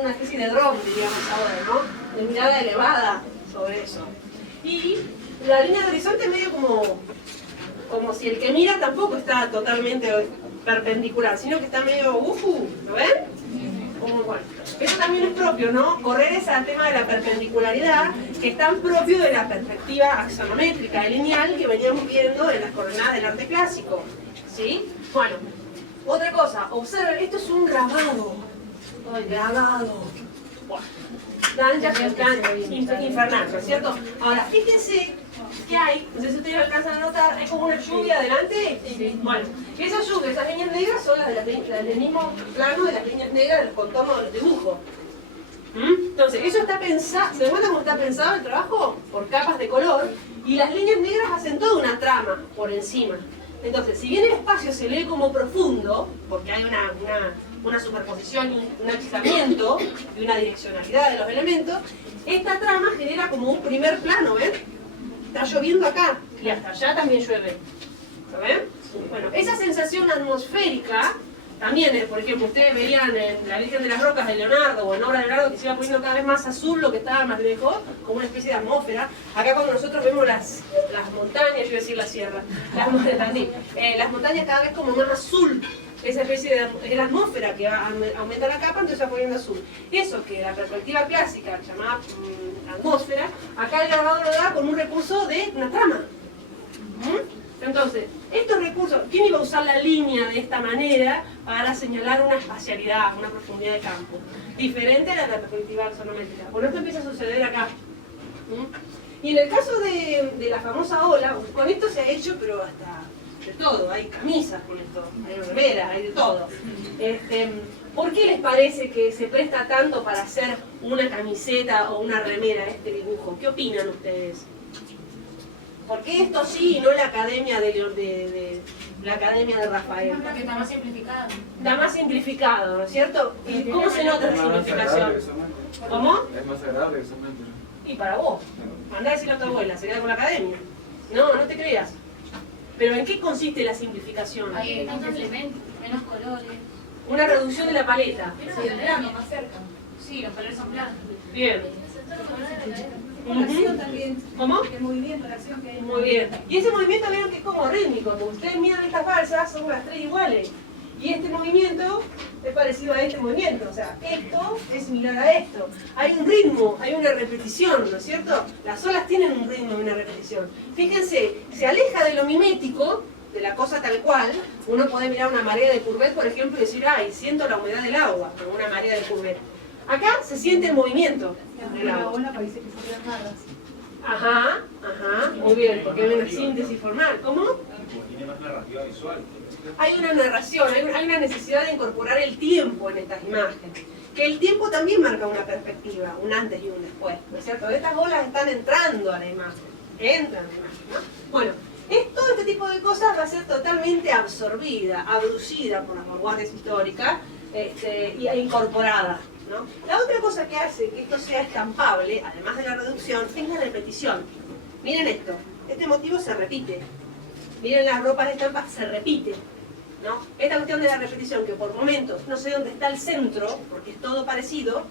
una especie de dron, diríamos ahora, ¿no? De mirada elevada sobre eso. Y la línea de horizonte es medio como si el que mira tampoco está totalmente perpendicular, sino que está medio ¿lo ven? Como bueno. Eso también es propio, ¿no? Correr ese tema de la perpendicularidad, que es tan propio de la perspectiva axonométrica y lineal que veníamos viendo en las coordenadas del arte clásico. ¿Sí? Bueno, otra cosa, observen, esto es un grabado. Grabado. Bueno, infernal, ¿no es cierto? Ahora, fíjense que hay, no sé si ustedes alcanzan a notar, hay como una lluvia adelante. Bueno, esas lluvias, esas líneas negras son las del mismo plano de las líneas negras del contorno del dibujo. Entonces, eso está pensado, ¿se dan cuenta cómo está pensado el trabajo? Por capas de color, y las líneas negras hacen toda una trama por encima. Entonces, si bien el espacio se lee como profundo, porque hay una superposición, un achicamiento y una direccionalidad de los elementos, esta trama genera como un primer plano, ¿ven? Está lloviendo acá, y hasta allá también llueve. ¿Lo ven? Bueno, esa sensación atmosférica también, por ejemplo, ustedes veían en La Virgen de las Rocas de Leonardo, o en obra de Leonardo, que se iba poniendo cada vez más azul lo que estaba más lejos, como una especie de atmósfera. Acá cuando nosotros vemos las montañas, yo iba a decir la sierra, las montañas cada vez como más azul, esa especie de la atmósfera que aumenta la capa, entonces se va poniendo azul. Eso que la perspectiva clásica, llamada atmósfera, acá el grabador lo da con un recurso de una trama. Entonces, estos recursos, ¿quién iba a usar la línea de esta manera para señalar una espacialidad, una profundidad de campo? Diferente a la perspectiva axonométrica. Bueno, esto empieza a suceder acá. Y en el caso de la famosa ola, con esto se ha hecho, pero hasta de todo, hay camisas con esto, hay remeras, hay de todo. ¿Por qué les parece que se presta tanto para hacer una camiseta o una remera este dibujo? ¿Qué opinan ustedes? ¿Por qué esto sí y no la academia de Rafael? Porque está más simplificado. Está más simplificado, ¿no es cierto? ¿Y cómo se nota esa simplificación? ¿Cómo? Es más agradable que solamente. Y para vos, andá a decirle a tu abuela, se queda con la academia. No, no te creas. Pero ¿en qué consiste la simplificación? Hay tantos elementos, menos colores. Una reducción de la paleta. Sí, de plano, más cerca. Sí, los colores son planos. Bien. La acción también. ¿Cómo? El movimiento, la acción que hay. Muy bien. Y ese movimiento vieron que es como rítmico. Como ustedes miran estas balsas, son las tres iguales. Y este movimiento es parecido a este movimiento. O sea, esto es similar a esto. Hay un ritmo, hay una repetición, ¿no es cierto? Las olas tienen un ritmo y una repetición. Fíjense, se aleja de lo mimético, de la cosa tal cual. Uno puede mirar una marea de Courbet, por ejemplo, y decir, ay, siento la humedad del agua, como una marea de Courbet. Acá se siente el movimiento del La agua. ola parece que son las Ajá, muy bien, porque hay una síntesis formal. ¿Cómo? Tiene más narrativa visual. Hay una narración, hay una necesidad de incorporar el tiempo en estas imágenes. Que el tiempo también marca una perspectiva, un antes y un después, ¿no es cierto? Estas olas están entrando a la imagen, entran a la imagen, ¿no? Bueno, todo este tipo de cosas va a ser totalmente absorbida, abducida por las vanguardias históricas e incorporada, ¿no? La otra cosa que hace que esto sea estampable, además de la reducción, es la repetición. Miren esto, este motivo se repite. Miren las ropas de estampas, se repite, ¿no? Esta cuestión de la repetición, que por momentos no sé dónde está el centro, porque es todo parecido,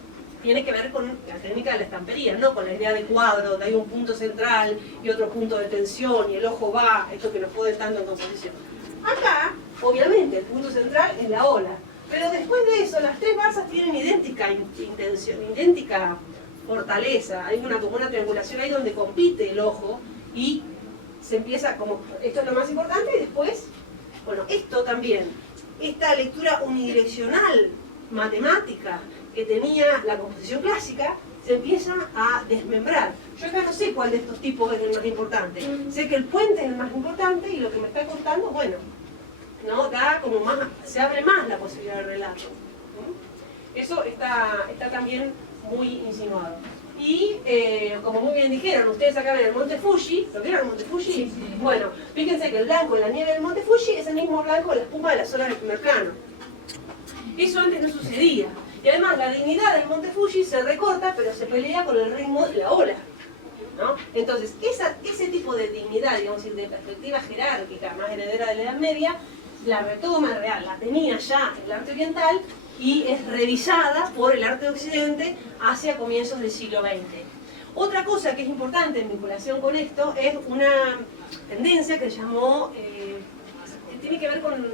tiene que ver con la técnica de la estampería, no con la idea de cuadro, donde hay un punto central y otro punto de tensión, y el ojo va, esto que nos puede tanto en composición. Acá, obviamente, el punto central es la ola, pero después de eso, las tres balsas tienen idéntica intención, idéntica fortaleza, hay como una triangulación ahí donde compite el ojo y se empieza como, esto es lo más importante, y después, bueno, esto también, esta lectura unidireccional, matemática, que tenía la composición clásica, se empieza a desmembrar. Yo acá no sé cuál de estos tipos es el más importante. Sé que el puente es el más importante y lo que me está contando, bueno, ¿no? Da como más, se abre más la posibilidad del relato. Eso está también muy insinuado. Y como muy bien dijeron, ustedes acá ven el Monte Fuji, ¿lo vieron el Monte Fuji? Sí. Bueno, fíjense que el blanco de la nieve del Monte Fuji es el mismo blanco de la espuma de las olas del primer plano. Eso antes no sucedía. Y además la dignidad del Monte Fuji se recorta, pero se pelea con el ritmo de la ola, ¿no? Entonces, ese tipo de dignidad, digamos, de perspectiva jerárquica, más heredera de la Edad Media, la retoma real, la tenía ya el arte oriental, y es revisada por el arte de Occidente hacia comienzos del siglo XX. Otra cosa que es importante en vinculación con esto es una tendencia que se llamó, que tiene que ver con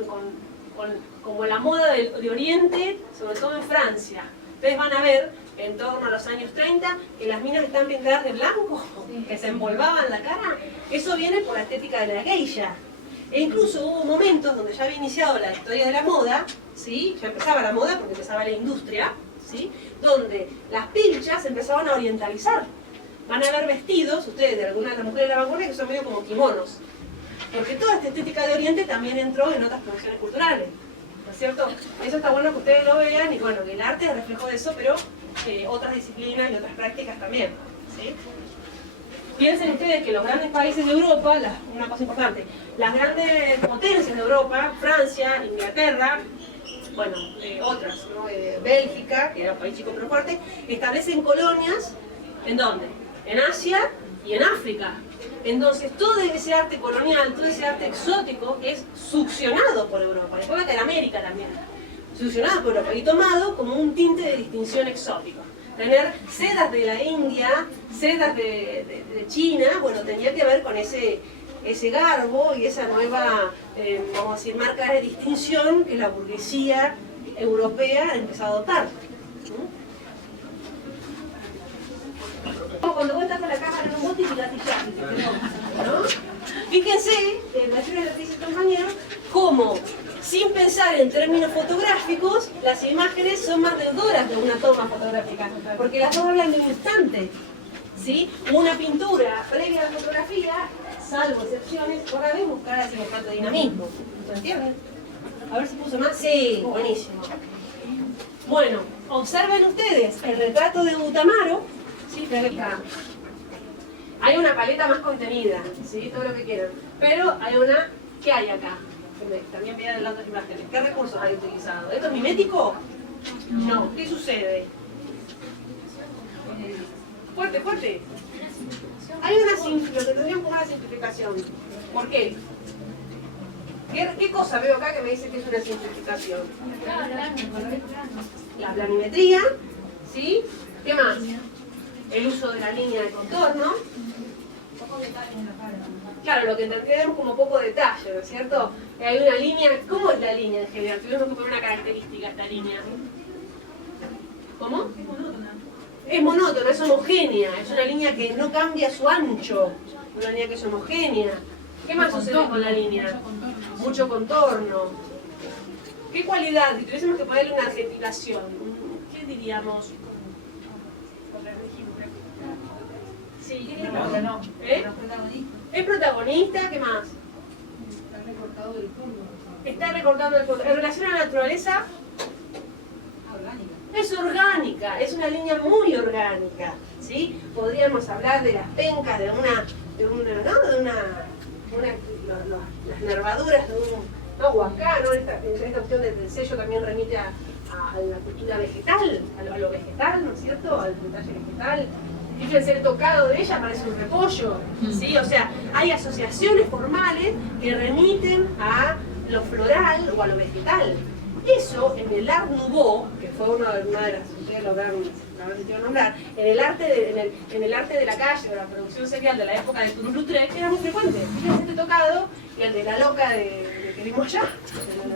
como la moda de Oriente, sobre todo en Francia. Ustedes van a ver, en torno a los años 30, que las minas están pintadas de blanco, que se empolvaban la cara. Eso viene por la estética de la geisha. E incluso hubo momentos donde ya había iniciado la historia de la moda, ¿sí? Ya empezaba la moda porque empezaba la industria, ¿sí? Donde las pilchas empezaban a orientalizar. Van a ver vestidos, ustedes, de algunas de las mujeres de la vanguardia, que son medio como kimonos. Porque toda esta estética de Oriente también entró en otras producciones culturales, ¿no es cierto? Eso está bueno que ustedes lo vean, y bueno, el arte es reflejo de eso, pero otras disciplinas y otras prácticas también, ¿sí? Piensen ustedes que los grandes países de Europa, una cosa importante, las grandes potencias de Europa, Francia, Inglaterra, bueno, otras, ¿no? Bélgica, que era un país chico pero fuerte, establecen colonias, ¿en dónde? En Asia y en África. Entonces todo ese arte colonial, todo ese arte exótico es succionado por Europa, después va a caer América también, succionado por Europa y tomado como un tinte de distinción exótico. Tener sedas de la India, sedas de China, bueno, tenía que ver con ese garbo y esa nueva, vamos a decir, marca de distinción que la burguesía europea empezó a adoptar. Cuando vos estás con la cámara en un bote y gatillás, ¿no? Fíjense, en la historia de lo que dice el compañero, cómo, sin pensar en términos fotográficos, las imágenes son más deudoras de una toma fotográfica, porque las dos hablan de un instante, ¿sí? Una pintura previa a la fotografía, salvo excepciones, por vez buscar así un tanto dinamismo. ¿Se entienden? A ver si puso más. Sí, buenísimo. Bueno, observen ustedes el retrato de Utamaro. Sí, acá. Hay una paleta más contenida, ¿sí? Todo lo que quieran. Pero hay una, ¿qué hay acá? También vean el lado de las imágenes. ¿Qué recursos hay utilizado? ¿Esto es mimético? No. ¿Qué sucede? Fuerte, fuerte. Hay una lo que tendríamos como una simplificación. ¿Por qué? ¿Qué cosa veo acá que me dice que es una simplificación? La planimetría, ¿sí? ¿Qué más? El uso de la línea de contorno. Claro, lo que entendemos como poco detalle, ¿no es cierto? Hay una línea, ¿cómo es la línea en general? Tuvimos que poner una característica a esta línea. ¿Cómo? Es monótona. Es monótona, es homogénea, es una línea que no cambia su ancho, una línea que es homogénea. ¿Qué más sucede con la línea? Mucho contorno. ¿Qué cualidad? Si tuviésemos que ponerle una adjetivación, ¿qué diríamos? Sí, No. ¿Eh? Los protagonistas. ¿Es protagonista? ¿Qué más? Está recortado del fondo. Está recortando el fondo. En relación a la naturaleza, Orgánica. es orgánica, es una línea muy orgánica, ¿sí? Podríamos hablar de las pencas, de las nervaduras de o acá, ¿no? Esta cuestión del sello también remite a la cultura vegetal, a lo vegetal, ¿no es cierto? Al detalle vegetal. Fíjense, el tocado de ella parece un repollo, ¿sí? O sea, hay asociaciones formales que remiten a lo floral o a lo vegetal. Eso en el Art Nouveau, que fue una de las, ustedes lo habrán sentido nombrar, en el arte de la calle, de la producción serial de la época de Toulouse-Lautrec, era muy frecuente. Fíjense este tocado y el de la loca que vimos allá,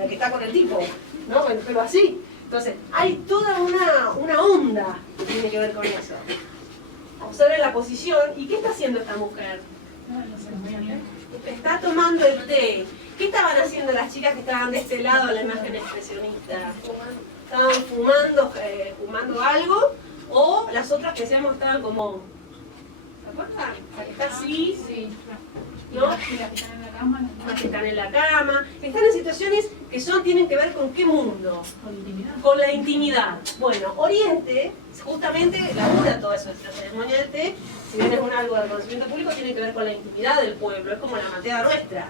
el que está con el tipo, ¿no? Bueno, pero así. Entonces, hay toda una onda que tiene que ver con eso. Observen la posición. ¿Y qué está haciendo esta mujer? Está tomando el té. ¿Qué estaban haciendo las chicas que estaban de este lado de la imagen expresionista? Estaban fumando algo, o las otras que decíamos estaban como... ¿Se acuerdan? La que está así, Sí. ¿no? Las que están en la cama, Las que están en la cama. Están en situaciones que tienen que ver con qué mundo. con intimidad. Con la intimidad. Bueno, Oriente justamente labura toda esa ceremonia del té, si bien es algo de conocimiento público, tiene que ver con la intimidad del pueblo, es como la mateada nuestra,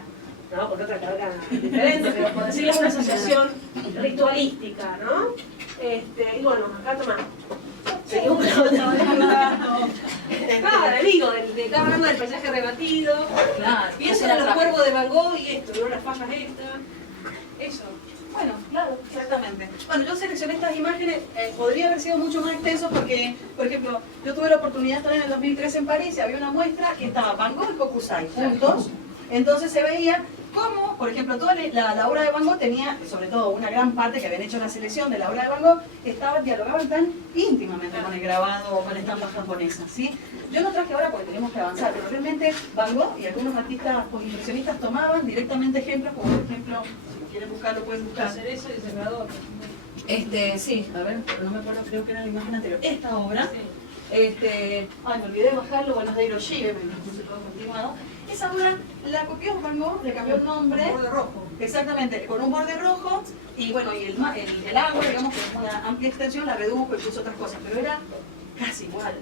¿no? Con otra carga diferente, pero por decirlo es una asociación ritualística, ¿no? Y bueno, acá toma. Seguimos Claro, digo, estaba hablando del paisaje rebatido, Claro. pienso en los cuervos de Van Gogh y esto, ¿no? Las fallas estas, eso. Bueno, claro. Exactamente. Bueno, yo seleccioné estas imágenes, podría haber sido mucho más extenso porque, por ejemplo, yo tuve la oportunidad de estar en el 2013 en París y había una muestra que estaba Van Gogh y Hokusai juntos. Entonces se veía cómo, por ejemplo, toda la obra de Van Gogh tenía, sobre todo una gran parte que habían hecho la selección de la obra de Van Gogh, dialogaban tan íntimamente con el grabado o con estampas japonesas, ¿sí? Yo no traje ahora porque tenemos que avanzar, pero realmente Van Gogh y algunos artistas postimpresionistas tomaban directamente ejemplos, como por ejemplo, si quieren buscarlo, pueden buscar. Hacer eso y cerrador. Sí, a ver, pero no me acuerdo, creo que era la imagen anterior. Esta obra, Sí. me olvidé de bajarlo, bueno, es de Hiroshige, me puse todo continuado. Esa obra la copió Van Gogh, le cambió el nombre. Un borde rojo. Exactamente, con un borde rojo y bueno, y el agua, digamos que es una amplia extensión, la redujo y puso otras cosas, pero era casi igual.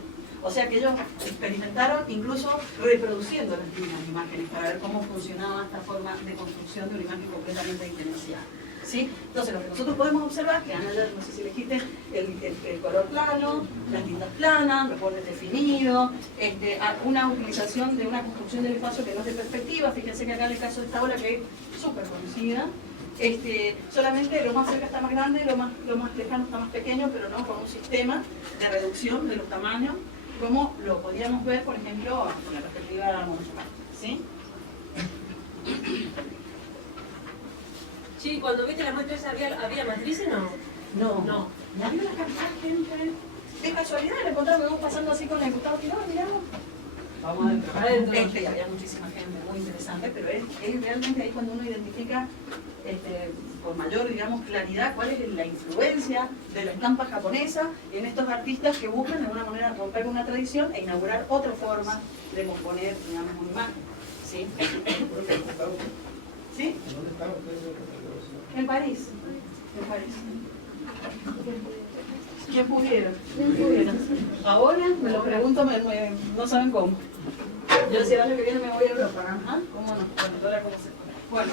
O sea que ellos experimentaron incluso reproduciendo las mismas imágenes para ver cómo funcionaba esta forma de construcción de una imagen completamente diferenciada. ¿Sí? Entonces lo que nosotros podemos observar, que Ana, no sé si elegiste, el color plano, las tintas planas, los bordes definidos, una utilización de una construcción del espacio que no es de perspectiva. Fíjense que acá en el caso de esta obra, que es súper conocida, solamente lo más cerca está más grande, lo más lejano está más pequeño, pero no con un sistema de reducción de los tamaños, como lo podíamos ver, por ejemplo, con la perspectiva monofocal. ¿Sí? Sí, cuando viste la muestra esa, ¿había matrices? No. No. Había una cantidad de gente. De casualidad la encontramos pasando así con el Gustavo Tirón, miramos. Vamos adentro. Adentro. Y había muchísima gente, muy interesante, pero es realmente ahí cuando uno identifica por mayor, digamos, claridad cuál es la influencia de la estampa japonesa en estos artistas que buscan de alguna manera romper una tradición e inaugurar otra forma de componer, digamos, una imagen. ¿Sí? ¿Sí? ¿Dónde están ustedes? En París. En París. ¿Quién pudiera? ¿Quién pudiera? Ahora me lo pregunto, no saben cómo. Yo decía, el año que viene me voy a Europa. Ajá, ¿cómo no? Bueno, ahora cómo se... Bueno,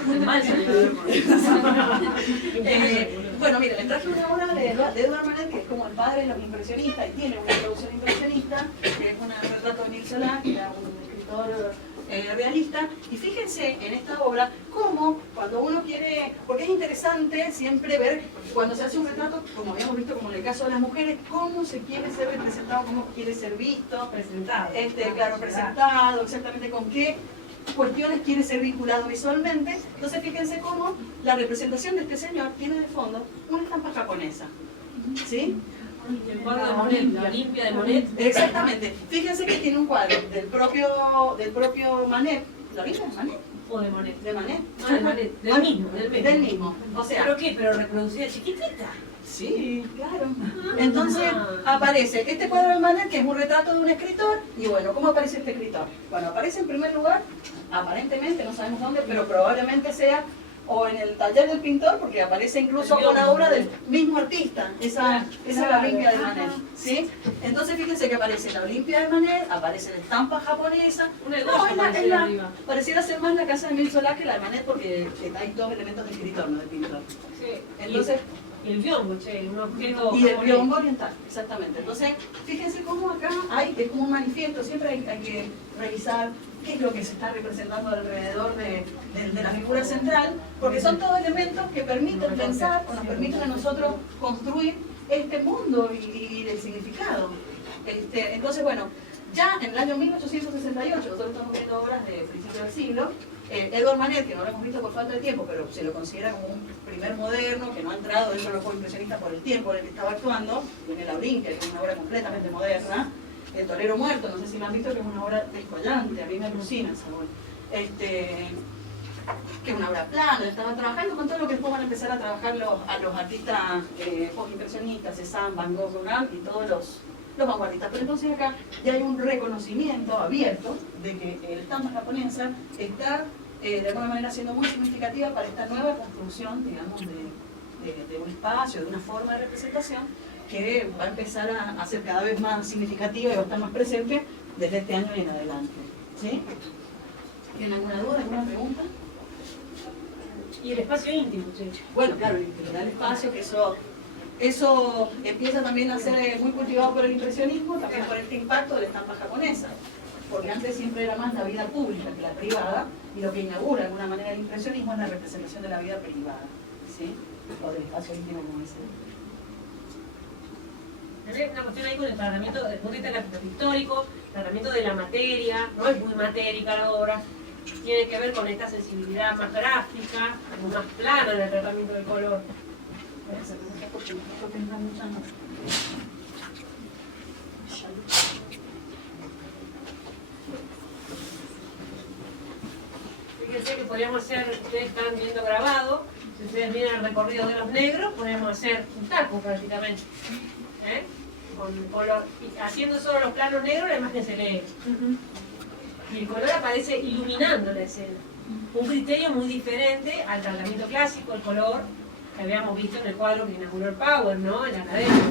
bueno, mira, les traje una obra de Edouard Manet, que es como el padre de los impresionistas, y tiene una producción impresionista, que es un retrato de Emile Zola, que era un escritor realista. Y fíjense en esta obra cómo cuando uno quiere, porque es interesante siempre ver cuando se hace un retrato, como habíamos visto como en el caso de las mujeres, cómo se quiere ser representado, cómo quiere ser visto, Presentado. claro, presentado, exactamente con qué cuestiones quiere ser vinculado visualmente. Entonces fíjense cómo la representación de este señor tiene de fondo una estampa japonesa, ¿sí? El cuadro de Monet, la Olimpia de Monet. Exactamente. Fíjense que tiene un cuadro del propio Manet. ¿La Olimpia de Manet? O de Monet. ¿De Manet? No, de Manet. Del mismo. Del mismo. O sea, ¿Pero qué? ¿Pero reproducida chiquitita? sí, claro. Entonces aparece este cuadro de Manet, que es un retrato de un escritor. Y bueno, ¿cómo aparece este escritor? Bueno, aparece en primer lugar, aparentemente, no sabemos dónde, pero probablemente sea o en el taller del pintor, porque aparece incluso con la obra del mismo artista. Esa es la Olimpia de Manet, ¿sí? Entonces fíjense que aparece la Olimpia de Manet, aparece la estampa japonesa. Una de No, dos es aparece la, arriba. pareciera ser más la casa de Emile Zola que la de Manet, porque hay dos elementos de escritor, no de pintor. Sí. Entonces, Y el biombo, che, un objeto. y el japonés. biombo oriental, exactamente. Entonces, fíjense cómo acá es como un manifiesto, siempre hay que revisar qué es lo que se está representando alrededor de la figura central, porque son todos elementos que permiten pensar o nos permiten a nosotros construir este mundo y el significado. Entonces, bueno, ya en el año 1868, nosotros estamos viendo obras de principios del siglo, Edouard Manet, que no lo hemos visto por falta de tiempo, pero se lo considera como un primer moderno, que no ha entrado dentro de los juegos impresionistas por el tiempo en el que estaba actuando, tiene la Olimpia, que es una obra completamente moderna, El Torero Muerto, no sé si lo han visto, que es una obra descollante, a mí me alucina esa obra. Que es una obra plana, estaba trabajando con todo lo que después van a empezar a trabajar los artistas postimpresionistas, Cézanne, Van Gogh, Rembrandt y todos los vanguardistas. Pero entonces acá ya hay un reconocimiento abierto de que la estampa japonesa está de alguna manera siendo muy significativa para esta nueva construcción, digamos, de un espacio, de una forma de representación que va a empezar a ser cada vez más significativa y va a estar más presente desde este año y en adelante. ¿Sí? ¿Tienen alguna duda, alguna pregunta? Y el espacio íntimo, che. Bueno, claro, el espacio, que eso empieza también a ser muy cultivado por el impresionismo, también por este impacto de la estampa japonesa, porque antes siempre era más la vida pública que la privada, y lo que inaugura de alguna manera el impresionismo es la representación de la vida privada, ¿sí? o del espacio íntimo, como dicen. Hay una cuestión ahí con el tratamiento, desde el punto de vista del aspecto histórico, el tratamiento de la materia, no es muy matérica la obra, tiene que ver con esta sensibilidad más gráfica, más plana en el tratamiento del color. Fíjense que podríamos hacer, ustedes están viendo grabado, si ustedes miran el recorrido de los negros, podemos hacer un taco prácticamente. Haciendo solo los planos negros, la imagen se lee. Y el color aparece iluminando la escena. Un criterio muy diferente al tratamiento clásico, el color que habíamos visto en el cuadro que inauguró el Power, ¿no? En la academia.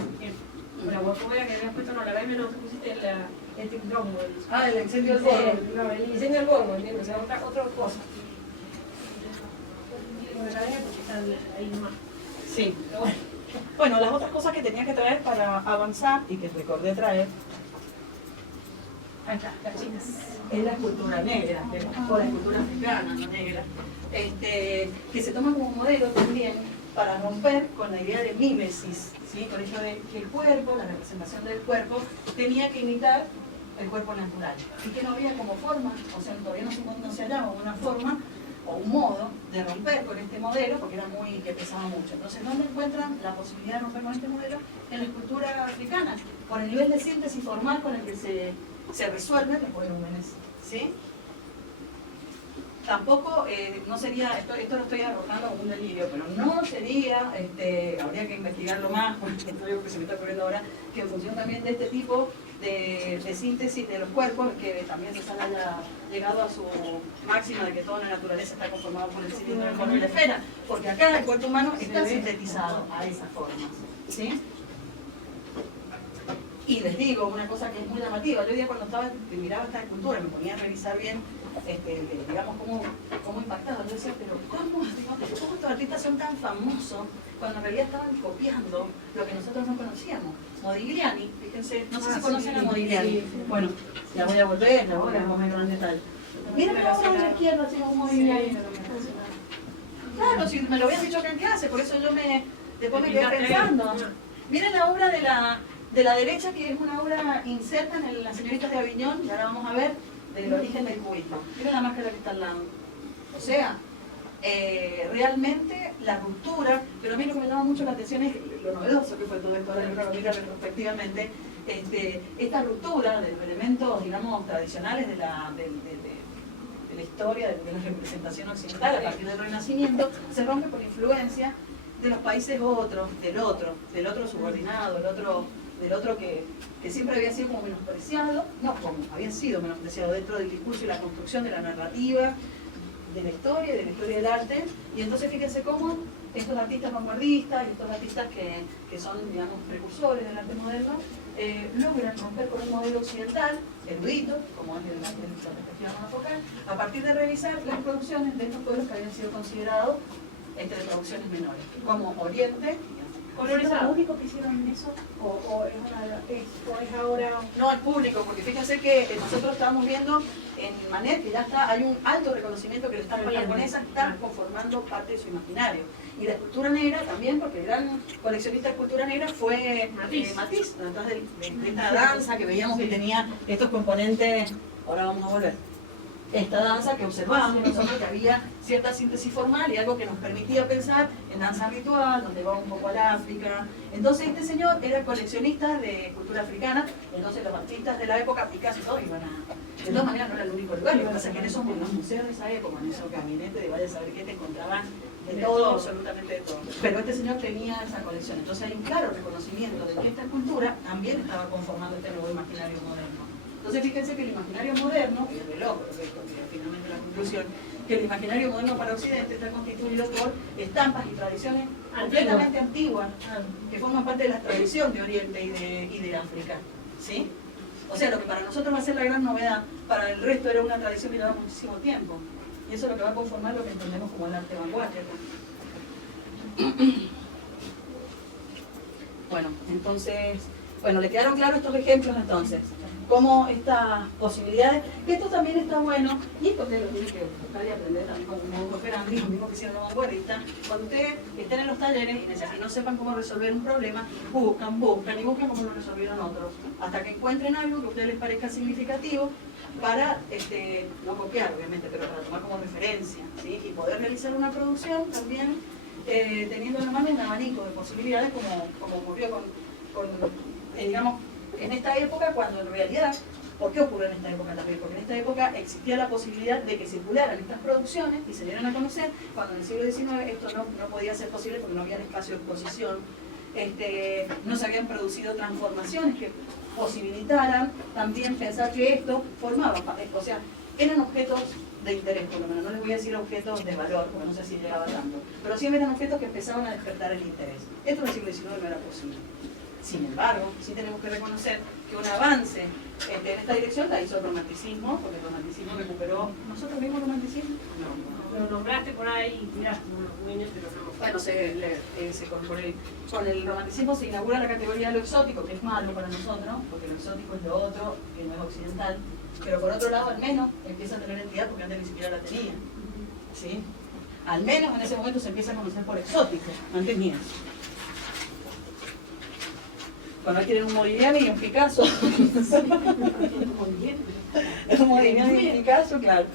La guapomera que habías puesto, no, la academia no, pusiste este Cromwell. Ah, el incendio del Borgo. No, el incendio del Borgo, ¿entiendes? O sea, otra cosa. La academia porque están ahí nomás. Sí. Pero bueno. Bueno, las otras cosas que tenía que traer para avanzar y que recordé traer Ahí está, las chicas. es la escultura negra, o la escultura africana, no negra, que se toma como modelo también para romper con la idea de mímesis, ¿sí? Con el hecho de que el cuerpo, la representación del cuerpo, tenía que imitar el cuerpo natural y que no había como forma, o sea, todavía no se hallaba una forma o un modo de romper con este modelo, porque era que pesaba mucho. Entonces, ¿dónde encuentran la posibilidad de romper con este modelo? En la escultura africana, por el nivel de síntesis formal con el que se resuelven los volúmenes, ¿sí? Tampoco, no sería, esto lo estoy arrojando como un delirio, pero no sería, habría que investigarlo más, porque esto es lo que se me está ocurriendo ahora, que en función también de este tipo de síntesis de los cuerpos, que también se haya llegado a su máxima de que toda la naturaleza está conformada por el cilindro, el cono y la esfera, porque acá el cuerpo humano está sintetizado a esas formas, ¿sí? Y les digo una cosa que es muy llamativa. Yo hoy día cuando miraba esta escultura, me ponía a revisar bien, digamos, cómo impactado. Yo decía, pero ¿cómo estos artistas son tan famosos cuando en realidad estaban copiando lo que nosotros no conocíamos? Modigliani, fíjense, no sé si conocen a Modigliani. Sí. Bueno, la voy a volver, la voy a ver en detalle. Miren la obra de la izquierda, si es Modigliani. Claro, si me lo habían dicho acá en clase, por eso después me quedé pensando. Miren la obra de la derecha, que es una obra inserta en Las señoritas de Aviñón, y ahora vamos a ver del origen del cubismo. Miren la máscara que está al lado. O sea, realmente la ruptura, pero a mí lo que me llama mucho la atención es lo novedoso que fue todo esto, ahora lo mira retrospectivamente, esta ruptura de los elementos, digamos, tradicionales de la historia, de la representación occidental a partir del Renacimiento, se rompe por influencia de los países otros, del otro subordinado, del otro que siempre había sido como menospreciado, había sido menospreciado dentro del discurso y la construcción de la narrativa, de la historia y de la historia del arte. Y entonces fíjense cómo estos artistas vanguardistas y estos artistas que son, digamos, precursores del arte moderno, logran romper con un modelo occidental, erudito, como es el respectivo monofocal, a partir de revisar las producciones de estos pueblos que habían sido considerados de producciones menores, como Oriente. ¿Es lo único que hicieron eso? ¿O es ahora? No al público, porque fíjense que nosotros estábamos viendo en Manet que ya hay un alto reconocimiento que el Estado japonesa está conformando parte de su imaginario. Y la escultura negra también, porque el gran coleccionista de escultura negra fue Matisse, detrás de esta danza que veíamos que tenía estos componentes. Ahora vamos a volver. Esta danza que observábamos nosotros, que había cierta síntesis formal y algo que nos permitía pensar en danza ritual, donde va un poco al África. Entonces este señor era coleccionista de cultura africana, entonces los artistas de la época, Picasso y todo, iban a... De todas maneras no era el único lugar, lo que pasa es que en esos museos de esa época, en esos gabinetes de vaya a saber qué te encontraban de todo, absolutamente de todo. Pero este señor tenía esa colección, entonces hay un claro reconocimiento de que esta escultura también estaba conformando este nuevo imaginario moderno. Entonces fíjense que el imaginario moderno, y el reloj, finalmente la conclusión, que el imaginario moderno para Occidente está constituido por estampas y tradiciones completamente antiguas, que forman parte de la tradición de Oriente y de África, ¿sí? O sea, lo que para nosotros va a ser la gran novedad, para el resto era una tradición que lleva muchísimo tiempo. Y eso es lo que va a conformar lo que entendemos como el arte vanguardia. Bueno, entonces, Bueno, ¿le quedaron claros estos ejemplos entonces? Como estas posibilidades, que esto también está bueno, y esto ustedes lo tienen que buscar y aprender también como modo operandi, lo mismo que hicieron los vanguardistas. Cuando ustedes estén en los talleres y no sepan cómo resolver un problema, buscan y buscan cómo lo resolvieron otros, hasta que encuentren algo que a ustedes les parezca significativo para, no copiar obviamente, pero para tomar como referencia, ¿sí? Y poder realizar una producción también teniendo en la mano un abanico de posibilidades como ocurrió digamos, en esta época, cuando en realidad, ¿por qué ocurre en esta época también? Porque en esta época existía la posibilidad de que circularan estas producciones y se dieran a conocer, cuando en el siglo XIX esto no podía ser posible porque no había espacio de exposición, no se habían producido transformaciones que posibilitaran también pensar que esto formaba, o sea, eran objetos de interés, por lo menos, no les voy a decir objetos de valor, porque no sé si llegaba tanto, pero sí eran objetos que empezaban a despertar el interés. Esto en el siglo XIX no era posible. Sin embargo, sí tenemos que reconocer que un avance en esta dirección la hizo el romanticismo, porque el romanticismo recuperó... ¿Nosotros vimos romanticismo? No. Lo nombraste por ahí y tiraste unos buenos, pero no. Bueno, con el romanticismo se inaugura la categoría de lo exótico, que es malo para nosotros, porque lo exótico es lo otro, que no es occidental, pero por otro lado, al menos, empieza a tener entidad porque antes ni siquiera la tenía. ¿Sí? Al menos en ese momento se empieza a conocer por exótico, antes ni eso. Bueno, aquí tienen un Modigliani y un Picasso. Un Modigliani y un Picasso, claro.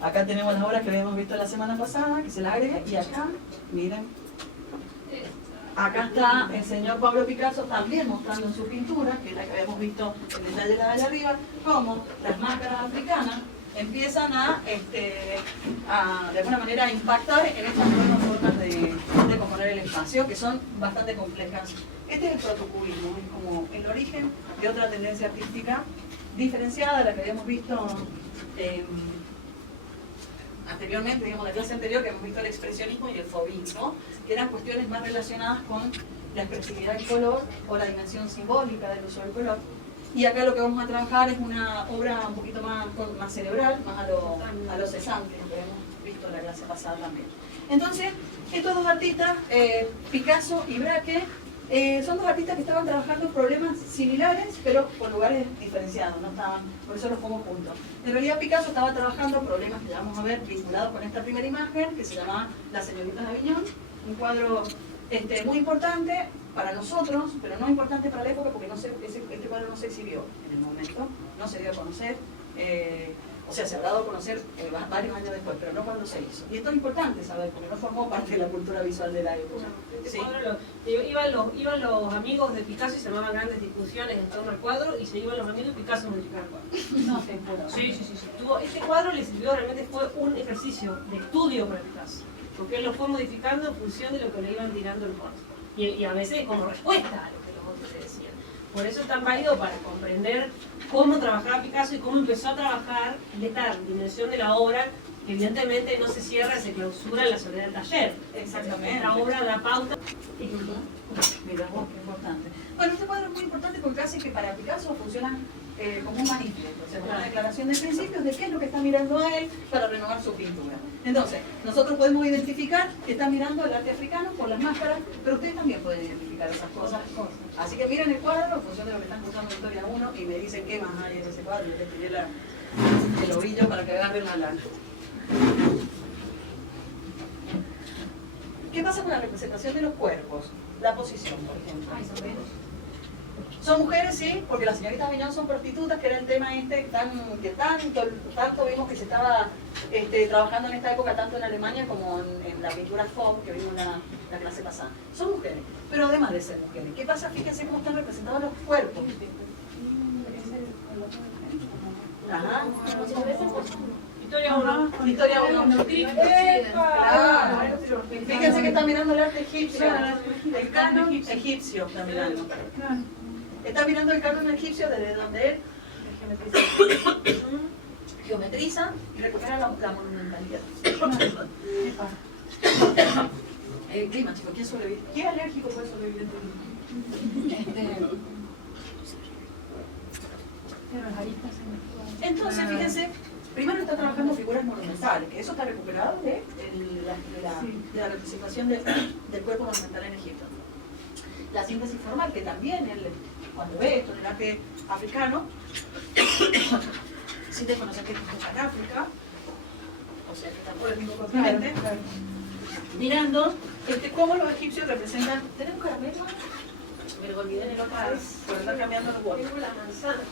Acá tenemos las obras que habíamos visto la semana pasada, que se las agregué, y acá, miren, acá está el señor Pablo Picasso también mostrando en su pintura, que es la que habíamos visto en detalle la de allá arriba, cómo las máscaras africanas empiezan de alguna manera a impactar en estas nuevas formas de componer el espacio, que son bastante complejas. Este es el protocubismo, es como el origen de otra tendencia artística diferenciada, la que habíamos visto anteriormente, digamos, la clase anterior, que hemos visto el expresionismo y el fauvismo, que eran cuestiones más relacionadas con la expresividad del color o la dimensión simbólica del uso del color. Y acá lo que vamos a trabajar es una obra un poquito más cerebral, más a lo cesante, que hemos visto en la clase pasada también. Entonces, estos dos artistas, Picasso y Braque, son dos artistas que estaban trabajando problemas similares, pero por lugares diferenciados, por eso los pongo juntos. En realidad Picasso estaba trabajando problemas que ya vamos a ver vinculados con esta primera imagen, que se llama La señorita de Aviñón, un cuadro muy importante para nosotros, pero no importante para la época porque este cuadro no se exhibió en el momento, no se dio a conocer, o sea, se ha dado a conocer varios años después, pero no cuando se hizo. Y esto es importante saber, porque no formó parte de la cultura visual de la época. ¿Sí? Iban los amigos de Picasso y se armaban grandes discusiones en torno al cuadro, y se iban los amigos de Picasso a modificar el cuadro. No te juro. Sí. Este cuadro le sirvió, realmente fue un ejercicio de estudio para Picasso, porque él lo fue modificando en función de lo que le iban tirando el cuadro. Y a veces como respuesta a lo que los otros le decían. Por eso es tan válido para comprender cómo trabajaba Picasso y cómo empezó a trabajar esta dimensión de la obra, que evidentemente no se cierra, se clausura en la soledad del taller. Exactamente. La obra da pauta. Mira vos, qué importante. Bueno, este cuadro es muy importante porque casi que para Picasso funciona como un manifiesto, o sea, una declaración de principios de qué es lo que está mirando a él para renovar su pintura. Entonces, nosotros podemos identificar que está mirando el arte africano por las máscaras, pero ustedes también pueden identificar esas cosas. Así que miren el cuadro en función de lo que están buscando en Historia 1 y me dicen qué más hay en ese cuadro. Yo les tiré el ovillo para que agarren la lana. ¿Qué pasa con la representación de los cuerpos? La posición, por ejemplo. Son mujeres, sí, porque las señoritas Aviñón son prostitutas, que era el tema que tanto vimos que se estaba trabajando en esta época, tanto en Alemania como en la pintura Fauve, que vimos la clase pasada. Son mujeres, pero además de ser mujeres, ¿qué pasa? Fíjense cómo están representados los cuerpos. Ajá. Historia 1. Historia 1. Claro. Fíjense que está mirando el arte egipcio. El canon egipcio está mirando. Está mirando el canon egipcio desde donde él geometriza y recupera la monumentalidad. El clima, chicos, ¿quién sobrevive? ¿Qué alérgico puede sobrevivir en tu clima? Entonces, fíjense, primero está trabajando figuras monumentales, que eso está recuperado de la representación del cuerpo monumental en Egipto. La síntesis formal, que también él cuando ve esto en el arte africano, sin desconocer que esto está en África, o sea que está por el mismo continente, mirando cómo los egipcios representan. ¿Tenemos caramelo? Me lo olvidé en el otro por estar cambiando los botes. Tengo la manzana.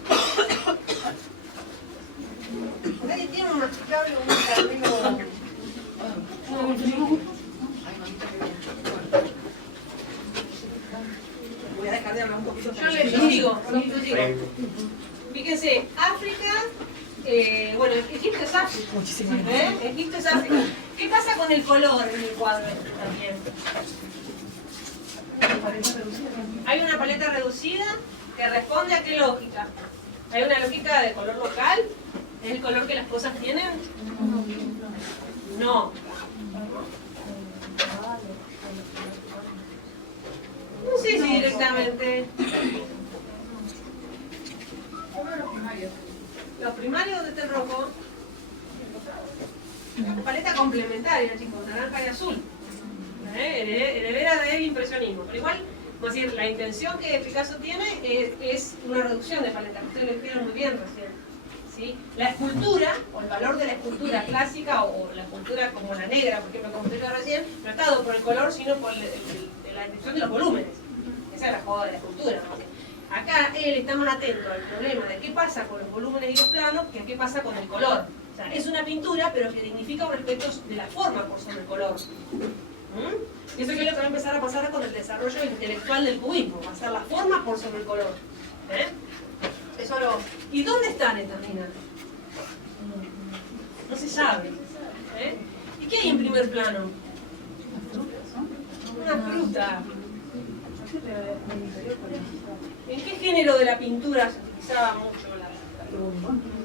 Nadie tiene un masticable o un caramelo. Ay, mamita, qué bien. Voy a dejar de hablar un poquito. Yo les digo. Fíjense, África, bueno, Egipto es África. Muchísimas gracias. Egipto es África. ¿Qué pasa con el color en el cuadro este también? Hay una paleta reducida que responde a qué lógica. Hay una lógica de color local, es el color que las cosas tienen. No. No sé si directamente. Los primarios de té rojo. Paleta complementaria, chicos, naranja y azul. Heredera del impresionismo. Pero igual, vamos a decir, la intención que Picasso tiene es una reducción de paleta. Ustedes lo dijeron muy bien recién. ¿Sí? La escultura, o el valor de la escultura clásica, o la escultura como la negra, por ejemplo, como usted dijo recién, no está dado por el color, sino por la descripción de los volúmenes. Esa es la joda de la escultura, ¿no? Acá él está más atento al problema de qué pasa con los volúmenes y los planos que qué pasa con el color. O sea, es una pintura, pero que dignifica un respeto de la forma por sobre el color. Y eso es lo que va a empezar a pasar con el desarrollo intelectual del cubismo, va a ser la forma por sobre el color. Eso lo... ¿Y dónde están estas minas? No se sabe. ¿Y qué hay en primer plano? Una fruta. ¿En qué género de la pintura se utilizaba mucho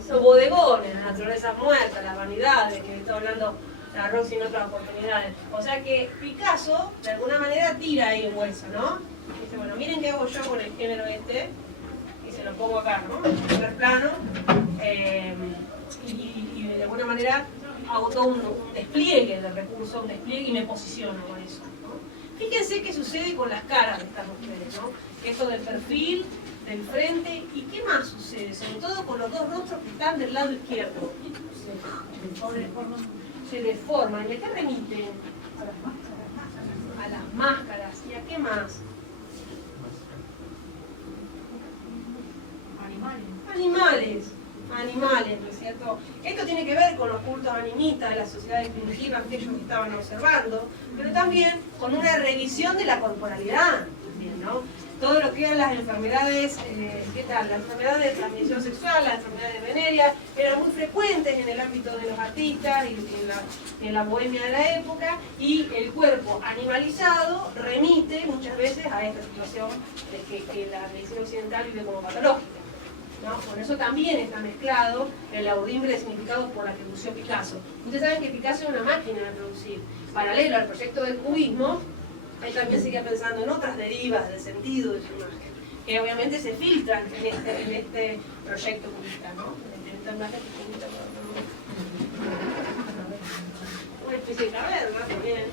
los bodegones, la naturaleza muerta, las vanidades, que está hablando la Roxy en otras oportunidades? O sea que Picasso, de alguna manera, tira ahí el hueso, ¿no? Dice, bueno, miren qué hago yo con el género este, y se lo pongo acá, ¿no? En primer plano, y de alguna manera hago todo un despliegue de recursos, un despliegue y me posiciono con eso. Fíjense qué sucede con las caras de estas mujeres, ¿no? Esto del perfil, del frente, ¿y qué más sucede? Sobre todo con los dos rostros que están del lado izquierdo. Se deforman. ¿Y a qué remiten? A las máscaras. ¿Y a qué más? Animales, ¿no es cierto? Esto tiene que ver con los cultos animistas de las sociedades primitivas que ellos estaban observando, pero también con una revisión de la corporalidad, ¿no? Todo lo que eran las enfermedades, ¿qué tal? Las enfermedades de transmisión sexual, las enfermedades venéreas, eran muy frecuentes en el ámbito de los artistas y en la bohemia de la época, y el cuerpo animalizado remite muchas veces a esta situación de que la medicina occidental vive como patológica, ¿no? Con eso también está mezclado el audimbre de significados por la que lució Picasso. Ustedes saben que Picasso es una máquina de producir. Paralelo al proyecto del cubismo, él también seguía pensando en otras derivas del sentido de su imagen, que obviamente se filtran en este proyecto cubista, ¿no? En esta imagen cubista, una especie de caverna también.